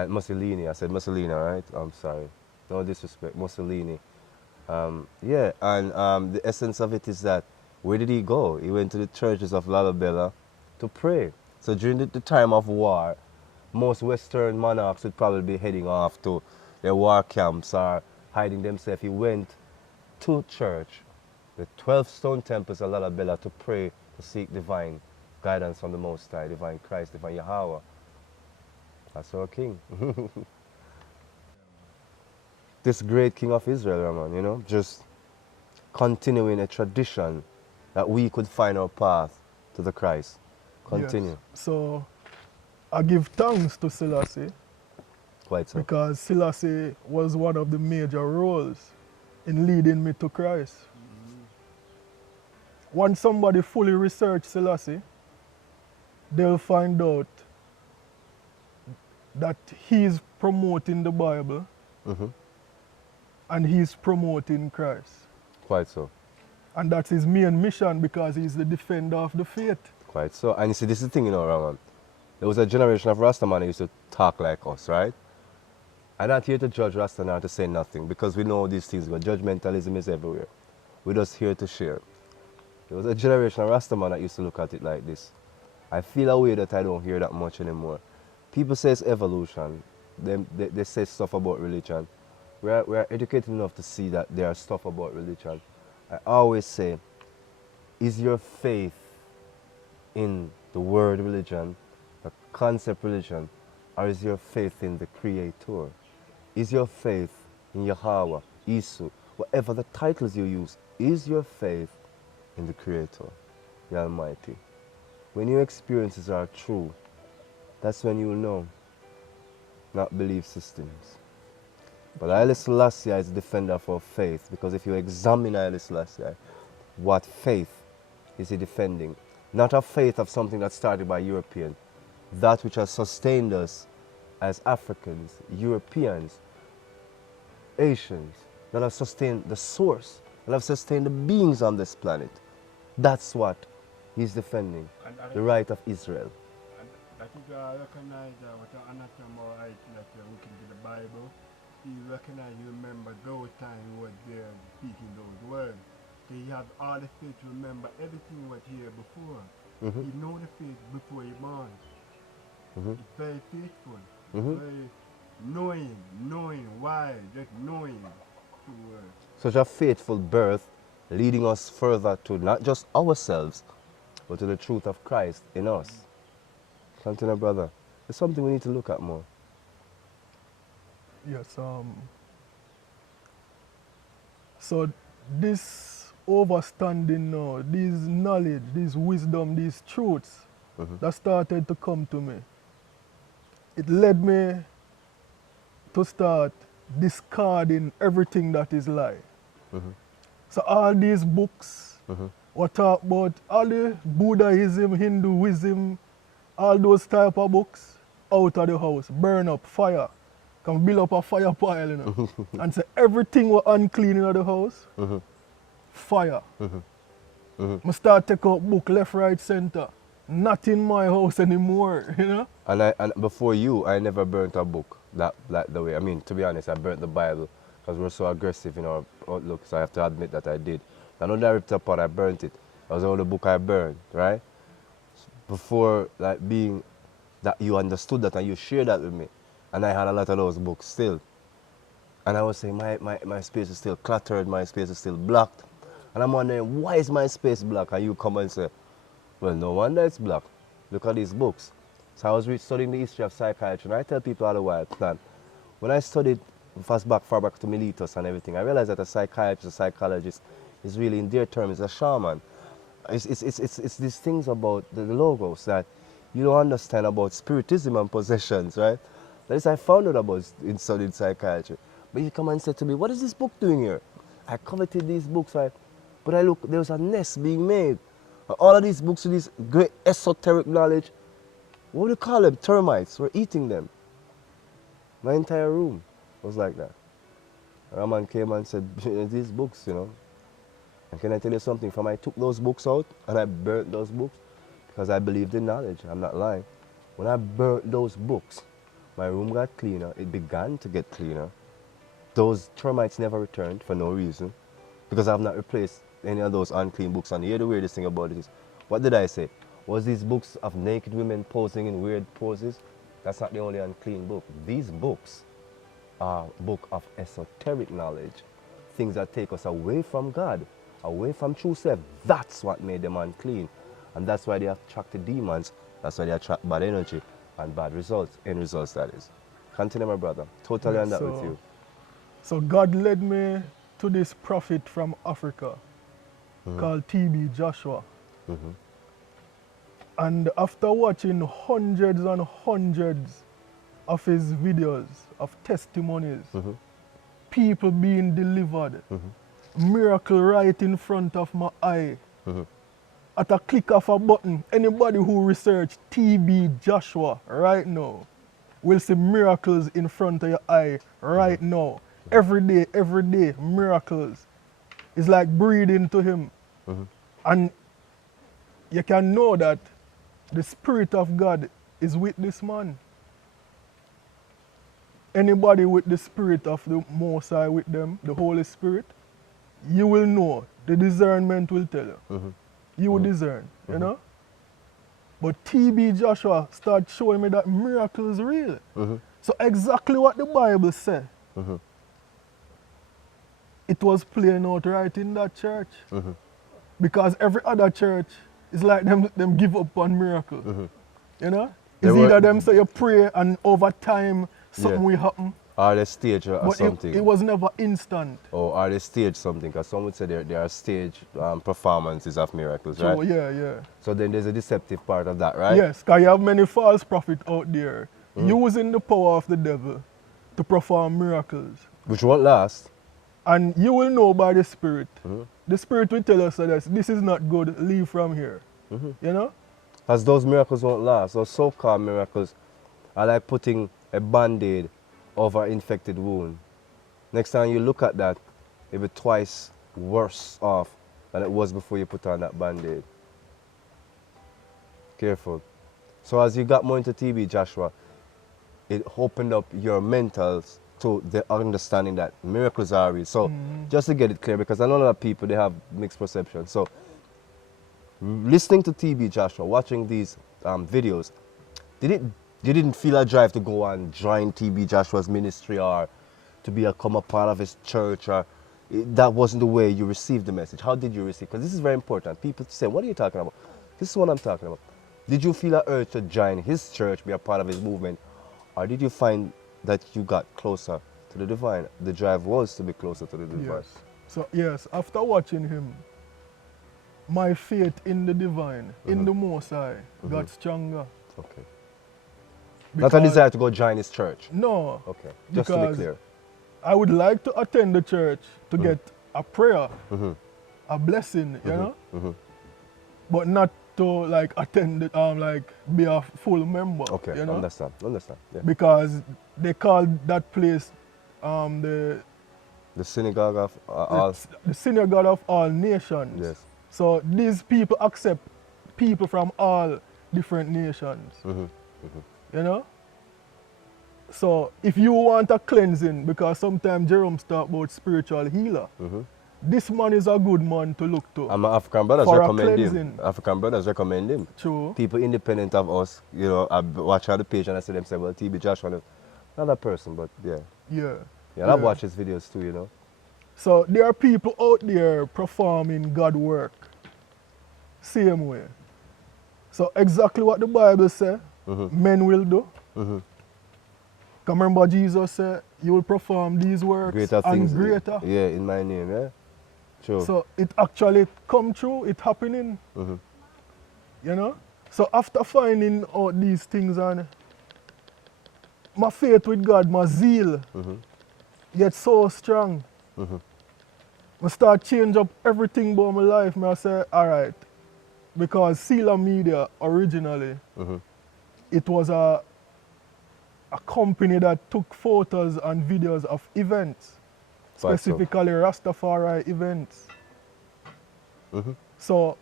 Mussolini, I said Mussolini, right? I'm sorry. No disrespect, Mussolini. Yeah, and the essence of it is that, where did he go? He went to the churches of Lalibela to pray. So during the time of war, most Western monarchs would probably be heading off to their war camps or hiding themselves. He went to church, the 12 stone temples of Lalibela, to pray, to seek divine guidance from the Most High, divine Christ, divine Yahweh. That's our king. This great king of Israel, Raman, you know, just continuing a tradition that we could find our path to the Christ. Continue. Yes. So I give thanks to Selassie, Quite so. because Selassie was one of the major roles in leading me to Christ. Once somebody fully research Selassie, they'll find out that he's promoting the Bible and he's promoting Christ. Quite so. And that's his main mission because he's the defender of the faith. Quite so. And you see, this is the thing, you know, Raman. There was a generation of Rastaman who used to talk like us, right? I'm not here to judge Rasta now to say nothing because we know these things, but judgmentalism is everywhere. We're just here to share. There was a generation of Rastaman that used to look at it like this. I feel a way that I don't hear that much anymore. People say it's evolution. They say stuff about religion. We're educated enough to see that there are stuff about religion. I always say, is your faith in the word religion, the concept religion, or is your faith in the Creator? Is your faith in Yahweh, Isu, whatever the titles you use, is your faith in the Creator, the Almighty? When your experiences are true, that's when you will know, not belief systems. But Haile Selassie is a defender for faith, because if you examine Haile Selassie, what faith is he defending? Not a faith of something that started by European, that which has sustained us as Africans, Europeans, Asians, that have sustained the source, that have sustained the beings on this planet. That's what he's defending, the right of Israel. And that is why I recognize what an anathema right that you're looking to the Bible. You recognize, you remember those times he was there speaking those words. So he have all the faith to remember everything was here before. He know the faith before he born. He's very faithful. Very knowing why, just knowing. Such a faithful birth leading us further to not just ourselves, but to the truth of Christ in us. Continue, brother. It's something we need to look at more. Yes, so this overstanding now, this knowledge, this wisdom, these truths that started to come to me, it led me to start discarding everything that is lie. So all these books, what talk about all the Buddhism, Hinduism, all those type of books, out of the house, burn up, fire. Can build up a fire pile, you know, and say everything was unclean in the house, fire. I start take out book left, right, center. Not in my house anymore, you know. And before you, I never burnt a book that the way. I mean, to be honest, I burnt the Bible because we're so aggressive in our outlook. So I have to admit that I did. I know that I ripped it apart, I burnt it. That was the only book I burned, right? Before, like, being that you understood that and you shared that with me. And I had a lot of those books still. And I was saying, my space is still cluttered, my space is still blocked. And I'm wondering, why is my space blocked? And you come and say, well, no wonder it's blocked. Look at these books. So I was studying the history of psychiatry, and I tell people all the while that when I studied far back to Miletus and everything, I realized that a psychiatrist, a psychologist, is really, in their terms, a shaman. It's these things about the logos that you don't understand about spiritism and possessions, right? That is, I found out about in studying psychiatry. But you come and say to me, what is this book doing here? I coveted these books, right? But I look, there was a nest being made. All of these books with this great esoteric knowledge, what do you call them? Termites were eating them. My entire room was like that. Raman came and said, these books, you know. And can I tell you something? From I took those books out and I burnt those books because I believed in knowledge. I'm not lying. When I burnt those books, my room got cleaner. It began to get cleaner. Those termites never returned for no reason because I have not replaced any of those unclean books. And here the weirdest thing about it is, what did I say? Was these books of naked women posing in weird poses? That's not the only unclean book. These books are a book of esoteric knowledge, things that take us away from God, away from true self. That's what made them unclean. And that's why they attract the demons. That's why they attract bad energy and bad results, end results that is. Continue, my brother. Totally on that with you. So God led me to this prophet from Africa called T.B. Joshua. And after watching hundreds and hundreds of his videos of testimonies, people being delivered, miracle right in front of my eye, at a click of a button, anybody who research T.B. Joshua right now will see miracles in front of your eye right now. Every day, miracles. It's like breathing to him. And you can know that the Spirit of God is with this man. Anybody with the Spirit of the Most High with them, the Holy Spirit, you will know. The discernment will tell you. You will discern, you know? But TB Joshua started showing me that miracle is real. So exactly what the Bible said, it was playing out right in that church. Because every other church is like them give up on miracle. You know? It's either them say you pray and over time something will happen. Or they stage or But something. it was never instant. Or they stage something, because some would say there are stage performances of miracles, So, right? yeah. So then there's a deceptive part of that, right? Yes, because you have many false prophets out there using the power of the devil to perform miracles. Which won't last. And you will know by the Spirit. The Spirit will tell us that this is not good, leave from here. You know? As those miracles won't last, those so-called miracles are like putting a band-aid over an infected wound. Next time you look at that, it'll be twice worse off than it was before you put on that band-aid. Careful. So as you got more into TB, Joshua, it opened up your mentals to the understanding that miracles are real. So just to get it clear, because I know a lot of people, they have mixed perceptions. So listening to TB Joshua, watching these videos, you didn't feel a drive to go and join TB Joshua's ministry or to become a part of his church, or that wasn't the way you received the message? How did you receive? Because this is very important. People say, what are you talking about? This is what I'm talking about. Did you feel an urge to join his church, be a part of his movement, or did you find that you got closer to the divine? The drive was to be closer to the divine. Yes. So yes, after watching him, my faith in the divine, in the Most High, got stronger. Okay. Not a Because- desire to go join his church. No. Okay. Just to be Because clear. I would like to attend the church to get a prayer, a blessing, you know, but not to like attend it, like be a full member. Okay. You know? Understand. Yeah. Because they called that place the synagogue of all. the synagogue of all nations. Yes. So these people accept people from all different nations. You know? So if you want a cleansing, because sometimes Jerome talk about spiritual healer, this man is a good man to look to. And my African brothers For a recommend him. cleansing. African brothers recommend him. True. People independent of us, you know, I watch on the page and I see them say, well, TB Joshua, not that person, but yeah. Yeah. Yeah, I've watched his videos too, you know. So there are people out there performing God work. Same way. So exactly what the Bible says, men will do. Come remember Jesus said, you will perform these works Greater and things. greater. Yeah, in my name, yeah. True. So it actually come true, it happening. You know? So after finding out these things and my faith with God, my zeal, get so strong. I start change up everything about my life. I say, all right, because Sela Media originally, it was a company that took photos and videos of events, Right, so- specifically Rastafari events. So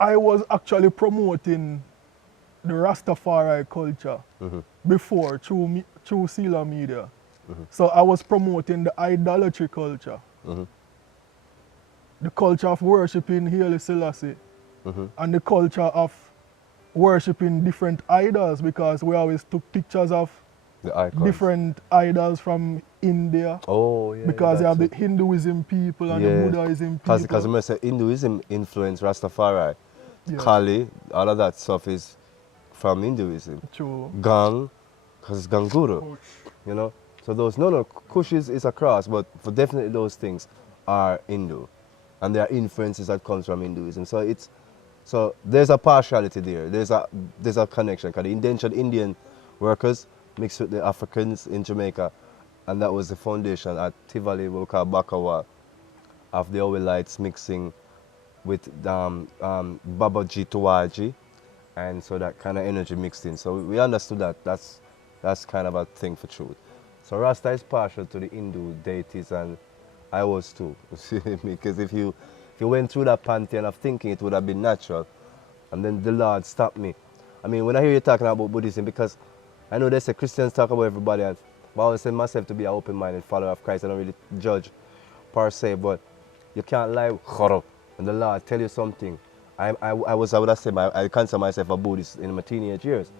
I was actually promoting the Rastafari culture before through Sela Media. So I was promoting the idolatry culture, the culture of worshiping Haile Selassie, and the culture of worshiping different idols, because we always took pictures of the icons. different idols from India, Oh, yeah. because you have the that's Hinduism people and Yeah. the Buddhism people. Because I say Hinduism influenced Rastafari. Yeah. Kali, all of that stuff is from Hinduism. True. Gang, because it's Ganguru, Coach. you know. So those, Kush is a cross, but for definitely those things are Hindu. And there are influences that comes from Hinduism. So there's a partiality there. There's a connection. Because the indentured Indian workers mixed with the Africans in Jamaica, and that was the foundation at Tivoli, what we call Bakawa, of the Owelites mixing with Babaji Tuwaji and so that kind of energy mixed in. So we understood that that's kind of a thing for truth. So Rasta is partial to the Hindu deities, and I was too. Because if you went through that pantheon of thinking, it would have been natural, and then the Lord stopped me. I mean, when I hear you talking about Buddhism, because I know they say Christians talk about everybody, and I always say myself to be an open-minded follower of Christ. I don't really judge per se, but you can't lie when the Lord tell you something. I would have said I consider myself a Buddhist in my teenage years.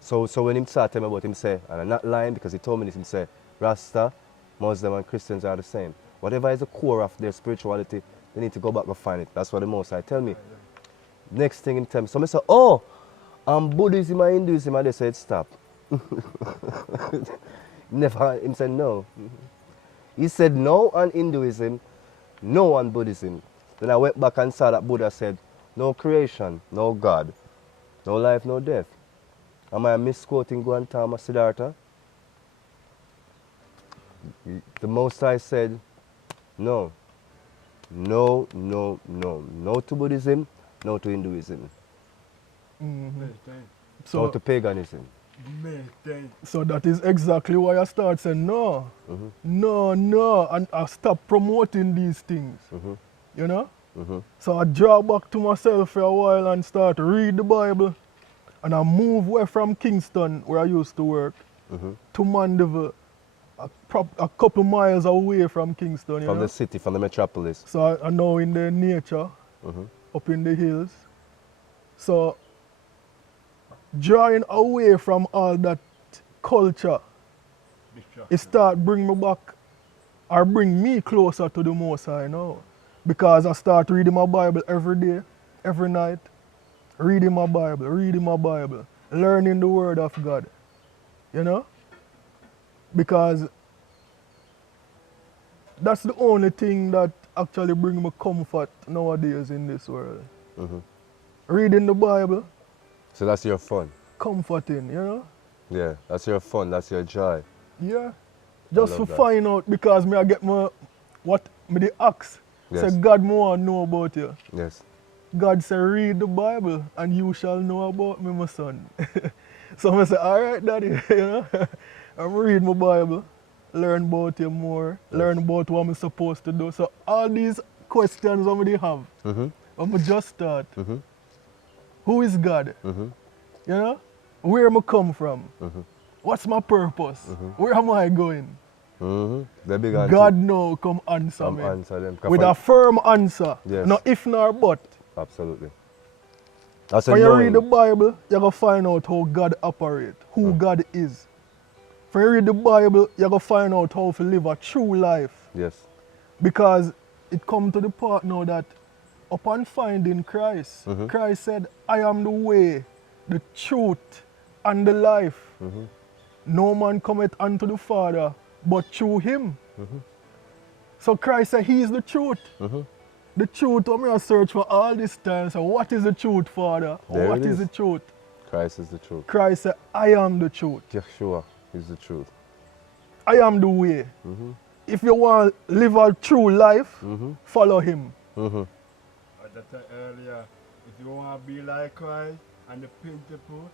So when him started telling me about him say, and I'm not lying because he told me this, him say, Rasta, Muslim and Christians are the same. Whatever is the core of their spirituality, they need to go back and find it. That's what the Most High tell me. Next thing him tell me, so I say, oh, Buddhism and Hinduism, and they said stop. Never, him said no. He said no on Hinduism, no on Buddhism. Then I went back and saw that Buddha said, no creation, no God, no life, no death. Am I misquoting Gautama Siddhartha? The Most High said, no. No, no, no. No to Buddhism, no to Hinduism. No to paganism. So that is exactly why I start saying no. No, and I stop promoting these things. You know? So I draw back to myself for a while and start to read the Bible. And I move away from Kingston, where I used to work, to Mandeville, a couple miles away from Kingston. From the city, from the metropolis. So I know in the nature, up in the hills. So drawing away from all that culture, it start bring me back, or bring me closer to the Most High now. Because I start reading my Bible every day, every night. Reading my Bible, learning the Word of God, you know? Because that's the only thing that actually brings me comfort nowadays in this world. Reading the Bible. So that's your fun? Comforting, you know? Yeah, that's your fun, that's your joy. Yeah. Just to find out, because I get what me the ask. Yes. Say, God, more know about you. Yes. God said, read the Bible and you shall know about me, my son. So I say, all right, Daddy, you know. I'm reading my Bible, learn about you more, learn about what I'm supposed to do. So all these questions I have, I'm just start. Who is God? You know? Where am I come from? What's my purpose? Where am I going? The big answer. God now come answer me. Answer them. With a firm answer. Yes. No if nor but. Absolutely. That's when you read the Bible, you're going to find out how God operates, who God is. When you read the Bible, you're going to find out how to live a true life. Yes. Because it comes to the part now that upon finding Christ, Christ said, I am the way, the truth, and the life. No man cometh unto the Father but through him. So Christ said he is the truth. The truth, I'm going to search for all this time. So what is the truth, Father? What is the truth? Christ is the truth. Christ said, I am the truth. Yeshua is the truth. I am the way. If you want to live a true life, follow him. As I said earlier, if you want to be like Christ and the principle,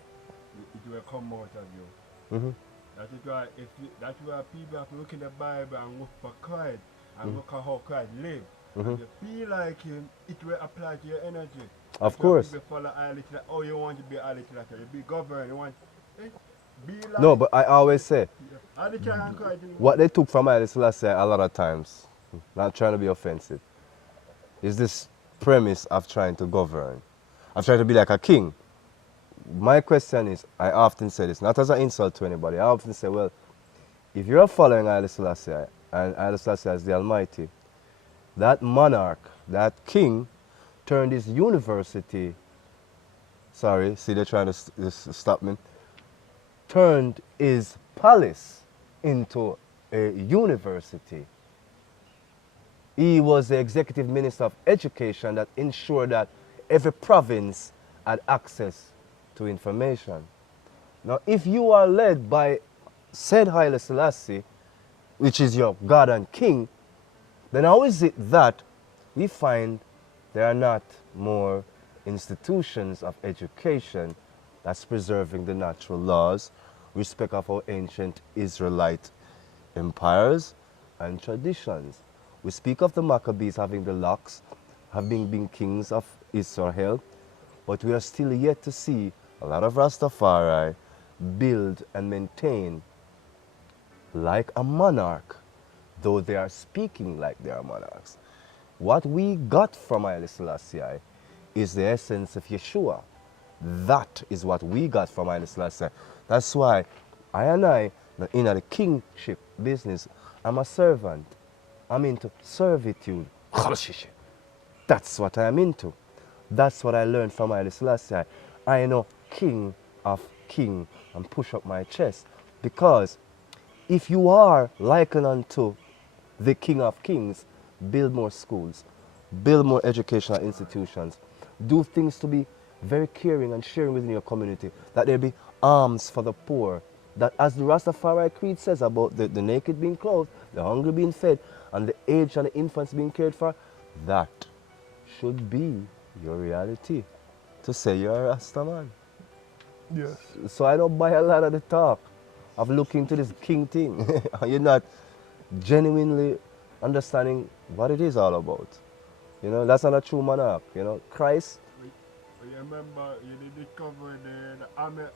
it will come out of you. That's why people have to look in the Bible and look for Christ and look at how Christ lived. If you feel like him, it will apply to your energy. Of course. You follow oh, you want to be a little like you be governed, you want be like. No, but I always say, Yeah. what they took from Selassie a lot of times, not trying to be offensive, is this premise of trying to govern, of trying to be like a king. My question is, I often say this, not as an insult to anybody, I often say, well, if you're following Selassie, and Selassie as the Almighty, that monarch, that king, turned his university, sorry, see they're trying to stop me, turned his palace into a university. He was the executive minister of education that ensured that every province had access to information. Now, if you are led by said Haile Selassie, which is your God and King, then how is it that we find there are not more institutions of education that's preserving the natural laws, respect of our ancient Israelite empires and traditions. We speak of the Maccabees having the locks, having been kings of Israel, but we are still yet to see a lot of Rastafari build and maintain like a monarch, though they are speaking like they are monarchs. What we got from Selassie is the essence of Yeshua. That is what we got from Selassie. That's why I, in the kingship business, I'm a servant. I'm into servitude. That's what I'm into. That's what I learned from Selassie. I know king of king and push up my chest. Because if you are likened unto the King of Kings, build more schools, build more educational institutions, do things to be very caring and sharing within your community, that there be alms for the poor, that as the Rastafari Creed says about the naked being clothed, the hungry being fed, and the aged and the infants being cared for, that should be your reality, to say you're a Rasta man. Yes. So I don't buy a lot of the talk of looking to this king thing. You're not genuinely understanding what it is all about. You know, that's not a true monarch. You know, Christ. You remember you did cover the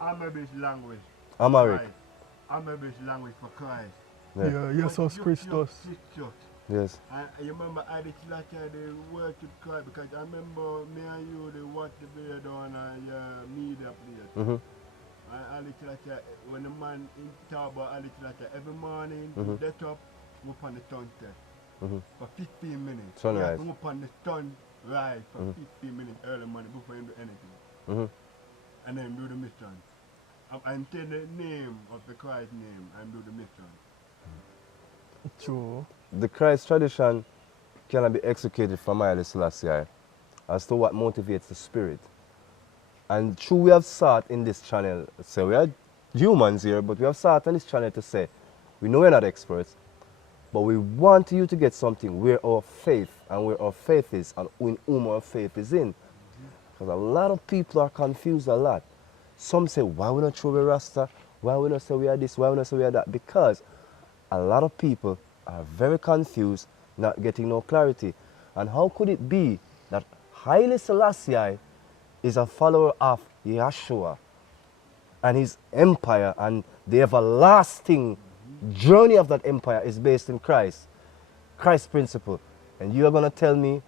Amabish language. Amharic. Christ. Amabish language for Christ. Yeah, Jesus Christus. Yes. And you remember I did like the worship Christ, because I remember me and you they watch the video down on your media place. Mm-hmm. I look like when the man in Taba, I look like every morning, Mhm. get up, go up on the sun test Mm-hmm. for 15 minutes. Sunrise. Go up on the sun rise for Mhm. 15 minutes early morning before you do anything. Mm-hmm. And then do the mission. And take the name of the Christ name and do the mission. True. The Christ tradition cannot be executed from Haile Selassie as to what motivates the spirit. And true, we have sought in this channel, so we are humans here, but we have sought on this channel to say, we know we're not experts, but we want you to get something where our faith and where our faith is and in whom our faith is in. Because a lot of people are confused a lot. Some say, why we not throw away Rasta? Why we not say we are this? Why we not say we are that? Because a lot of people are very confused, not getting no clarity. And how could it be that Haile Selassie is a follower of Yeshua and his empire, and the everlasting journey of that empire is based in Christ, Christ's principle. And you are going to tell me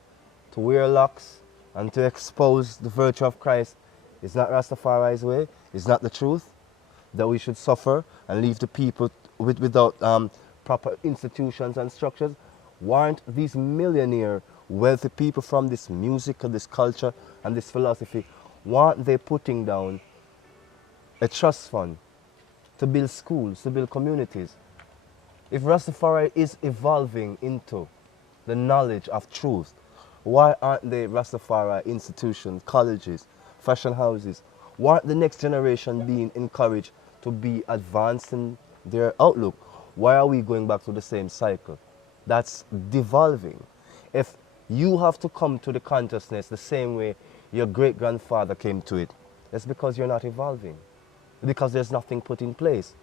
to wear locks and to expose the virtue of Christ is not Rastafari's way, is not the truth, that we should suffer and leave the people without proper institutions and structures? Weren't these millionaire, wealthy people from this music and this culture and this philosophy, weren't they putting down a trust fund to build schools, to build communities? If Rastafari is evolving into the knowledge of truth, why aren't they Rastafari institutions, colleges, fashion houses? Why aren't the next generation being encouraged to be advanced in their outlook? Why are we going back to the same cycle? That's devolving. If you have to come to the consciousness the same way your great-grandfather came to it, it's because you're not evolving, because there's nothing put in place.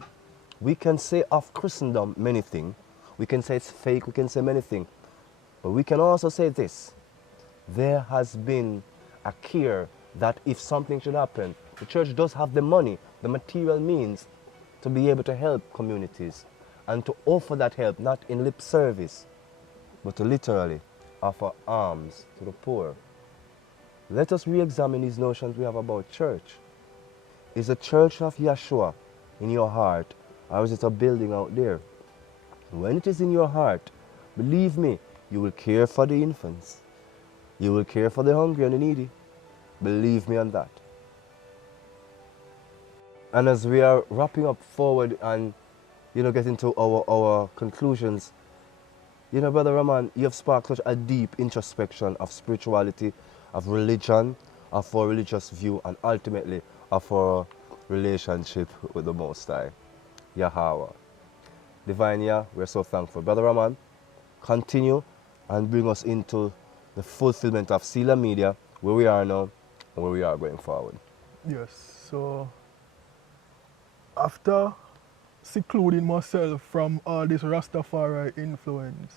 We can say of Christendom many things. We can say it's fake, we can say many things. But we can also say this: there has been a care that if something should happen, the church does have the money, the material means to be able to help communities and to offer that help, not in lip service, but to literally offer alms to the poor. Let us re-examine these notions we have about church. Is the church of Yeshua in your heart, or is it a building out there? When it is in your heart, believe me, you will care for the infants. You will care for the hungry and the needy. Believe me on that. And as we are wrapping up forward and, getting to our conclusions, Brother Raman, you have sparked such a deep introspection of spirituality, of religion, of our religious view, and ultimately of our relationship with the Most High, Yahweh. Divine Yah, we're so thankful. Brother Raman, continue and bring us into the fulfillment of Sela Media, where we are now and where we are going forward. Yes, so after secluding myself from all this Rastafari influence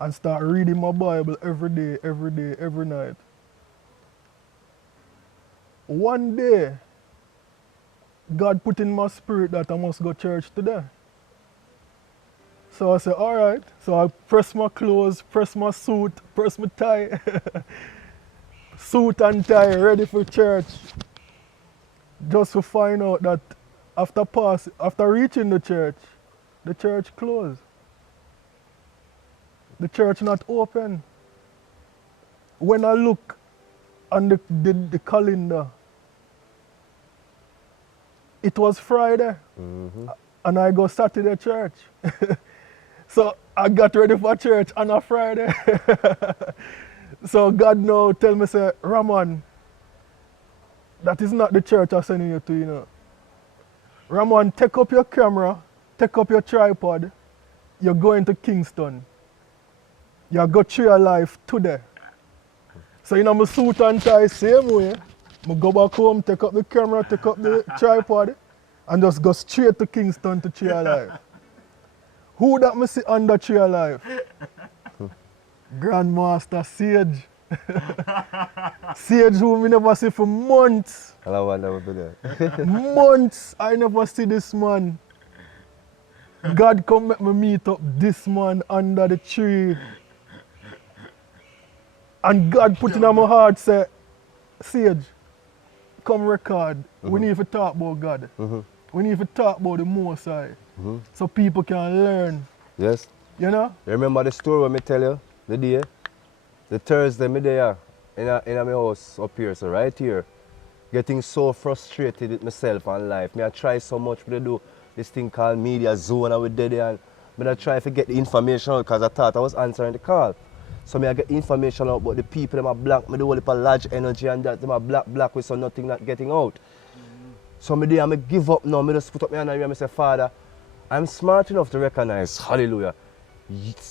and start reading my Bible every day, every night, one day, God put in my spirit that I must go to church today. So I said, all right. So I press my clothes, press my suit, press my tie, suit and tie, ready for church. Just to find out that after reaching the church closed. The church not open. When I look on the calendar, it was Friday, and I go Saturday church. So I got ready for church on a Friday. So God now tell me, say, Raman, that is not the church I'm sending you to, you know. Raman, take up your camera, take up your tripod, you're going to Kingston. You go through your life today. So you know, my suit and tie same way. I go back home, take up the camera, take up the tripod, and just go straight to Kingston to Tree Alive. Who that me see under Tree Alive? Grandmaster Sage. Sage who me never see for months. Hello, I never been there. Months I never see this man. God come make me meet up this man under the tree. And God put in my heart, say, Sage, come record. We need to talk about God. We need to talk about the Most High. So people can learn. Yes. You know? You remember the story when I tell you? The day? The Thursday, me there in my house up here, so right here. Getting so frustrated with myself and life. I try so much to do this thing called media zone and we did it, and I try to get the information out because I thought I was answering the call. So I get information out about the people, them are black, I do all the large energy and that, them are black with so nothing not getting out. So I give up now, I just put up my hand and I say, Father, I'm smart enough to recognize, hallelujah,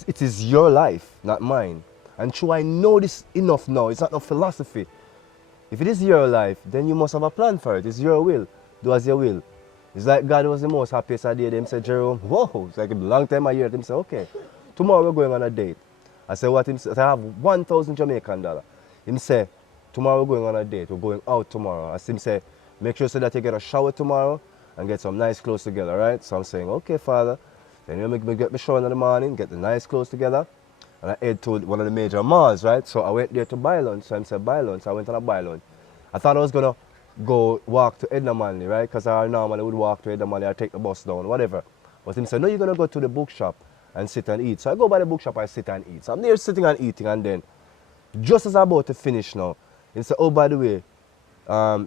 it is your life, not mine. And true, I know this enough now, it's not no philosophy. If it is your life, then you must have a plan for it, it's your will, do as you will. It's like God was the most happiest I did. Him say, Jerome, whoa, it's like a long time I heard him say, okay, tomorrow we're going on a date. I said, what? Him say, I have 1,000 Jamaican dollars. Him say, tomorrow we're going on a date, we're going out tomorrow. I see him say, make sure so that you get a shower tomorrow and get some nice clothes together, right? So I'm saying, okay, Father. Then you make me get my shower in the morning, get the nice clothes together, and I head to one of the major malls, right? So I went there to buy lunch. So I said, buy lunch. So I went on a buy lunch. I thought I was going to go walk to Edna Manley, right? Because I normally would walk to Edna Manley or take the bus down, whatever. But he said, no, you're going to go to the bookshop and sit and eat. So I go by the bookshop, I sit and eat. So I'm there sitting and eating, and then just as I'm about to finish now, he said, oh, by the way,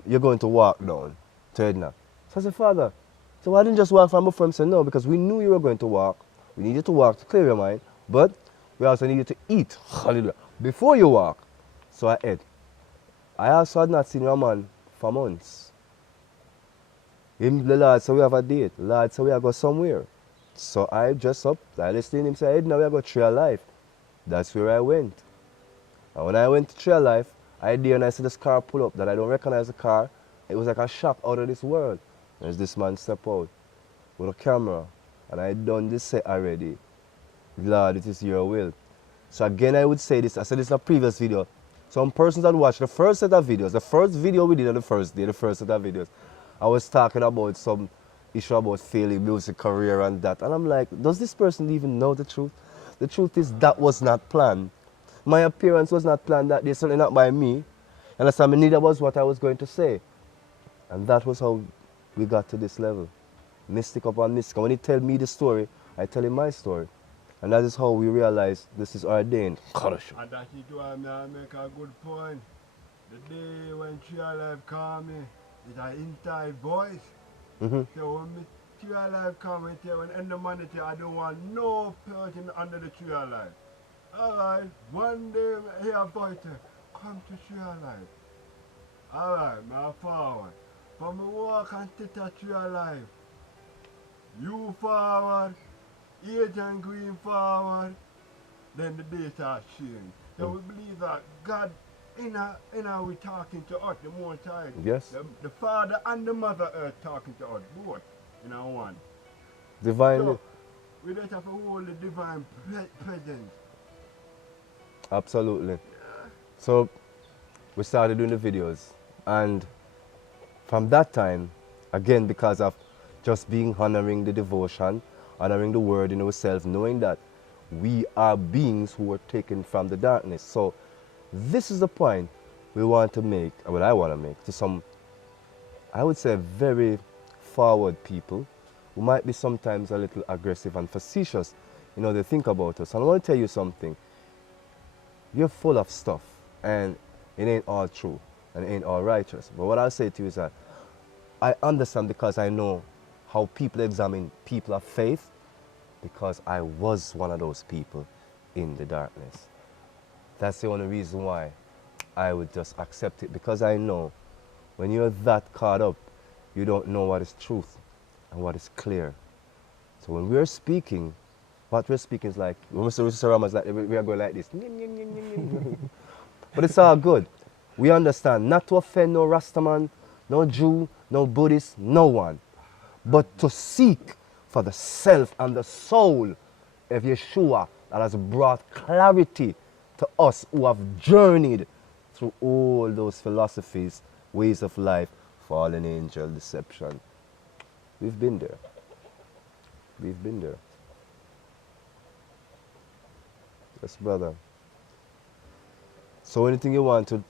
you're going to walk down to Edna. So I said, Father, so why didn't you just walk from before? He said, no, because we knew you were going to walk. We need you to walk to clear your mind, but we also need you to eat, hallelujah, before you walk. So I ate. I also had not seen Raman for months. Him, the Lord said we have a date. The Lord said we are going somewhere. So I dressed up, I listened to him say, now we are going to Tree Life. That's where I went. And when I went to Tree Life, I did and I see this car pull up that I don't recognize the car. It was like a shock out of this world. There's this man step out with a camera. And I done this set already. Lord, it is your will. So again, I would say this, I said this in a previous video. Some persons that watched the first set of videos, the first video we did on the first day, the first set of videos, I was talking about some issue about failing music career and that. And I'm like, does this person even know the truth? The truth is that was not planned. My appearance was not planned that day, certainly not by me. And that's neither was what I was going to say. And that was how we got to this level. Mystic upon mystic. And when he tells me the story, I tell him my story. And that is how we realize this is ordained. And that is why I make a good point. The day when Tree Life call me, it's an inside voice. So when me Tree Life come and tell when end the money, I don't want no person under the Tree Life. Alright, one day I hear a voice, come to Tree Life. Alright, I forward. But me walk and sit at Tree Life. You forward. Agent Green forward, then the day starts changing. So we believe that God we talking to us, the Most High. Yes. The Father and the Mother Earth talking to us, both in our one. Divinely. So, we don't have to hold the divine presence. Absolutely. So we started doing the videos, and from that time, again, because of just being honoring the devotion, honoring the word in ourselves, knowing that we are beings who were taken from the darkness. So this is the point we want to make, or what I want to make, to some, I would say, very forward people who might be sometimes a little aggressive and facetious, they think about us. And I want to tell you something. You're full of stuff, and it ain't all true, and it ain't all righteous. But what I'll say to you is that I understand, because I know how people examine people of faith, because I was one of those people in the darkness. That's the only reason why I would just accept it, because I know when you're that caught up, you don't know what is truth and what is clear. So when we're speaking, what we're speaking is like, when Mr. Raman is like, we are going like this. But it's all good. We understand not to offend no Rastaman, no Jew, no Buddhist, no one, but to seek for the self and the soul of Yeshua that has brought clarity to us who have journeyed through all those philosophies, ways of life, fallen angel, deception. We've been there. We've been there. Yes, brother. So anything you want to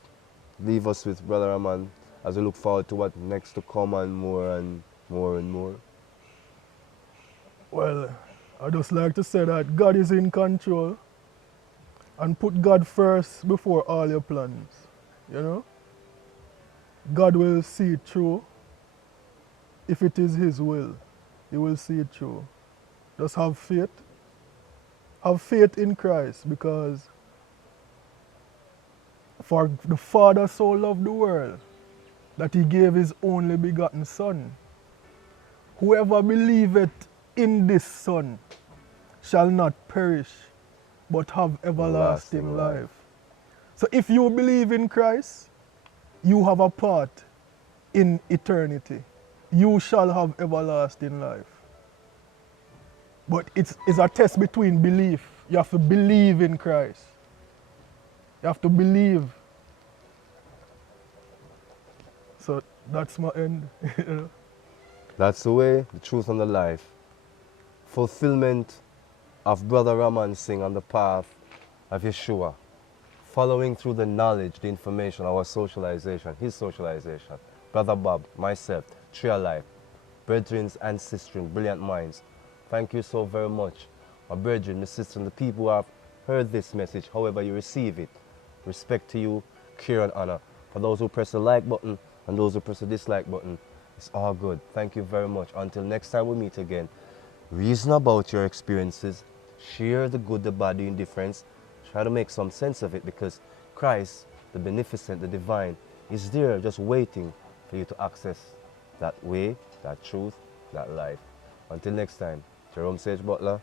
leave us with, Brother Raman, as we look forward to what next to come and more and more and more? Well, I just like to say that God is in control, and put God first before all your plans, God will see it through. If it is His will, He will see it through. Just have faith. Have faith in Christ, because for the Father so loved the world that He gave His only begotten Son. Whoever believeth in this Son shall not perish, but have everlasting life. So if you believe in Christ, you have a part in eternity. You shall have everlasting life. But it's a test between belief. You have to believe in Christ. You have to believe. So that's my end. That's the way, the truth, and the life. Fulfillment of Brother Ramon Singh on the path of Yeshua. Following through the knowledge, the information, our socialization, his socialization. Brother Bob, myself, Tree of Life, brethren and sisters, brilliant minds. Thank you so very much. My brethren, my sisters, the people who have heard this message, however you receive it. Respect to you, care and honor. For those who press the like button and those who press the dislike button, it's all good. Thank you very much. Until next time we meet again, reason about your experiences, share the good, the bad, the indifference, try to make some sense of it, because Christ, the beneficent, the divine, is there just waiting for you to access that way, that truth, that life. Until next time, Jerome Sage Butler,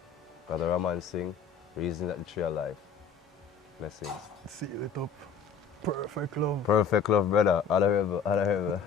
Brother Ramon Singh, reasoning at the Tree of Life. Blessings. Seal it up. Perfect love. Perfect love, brother. Honorable, honorable.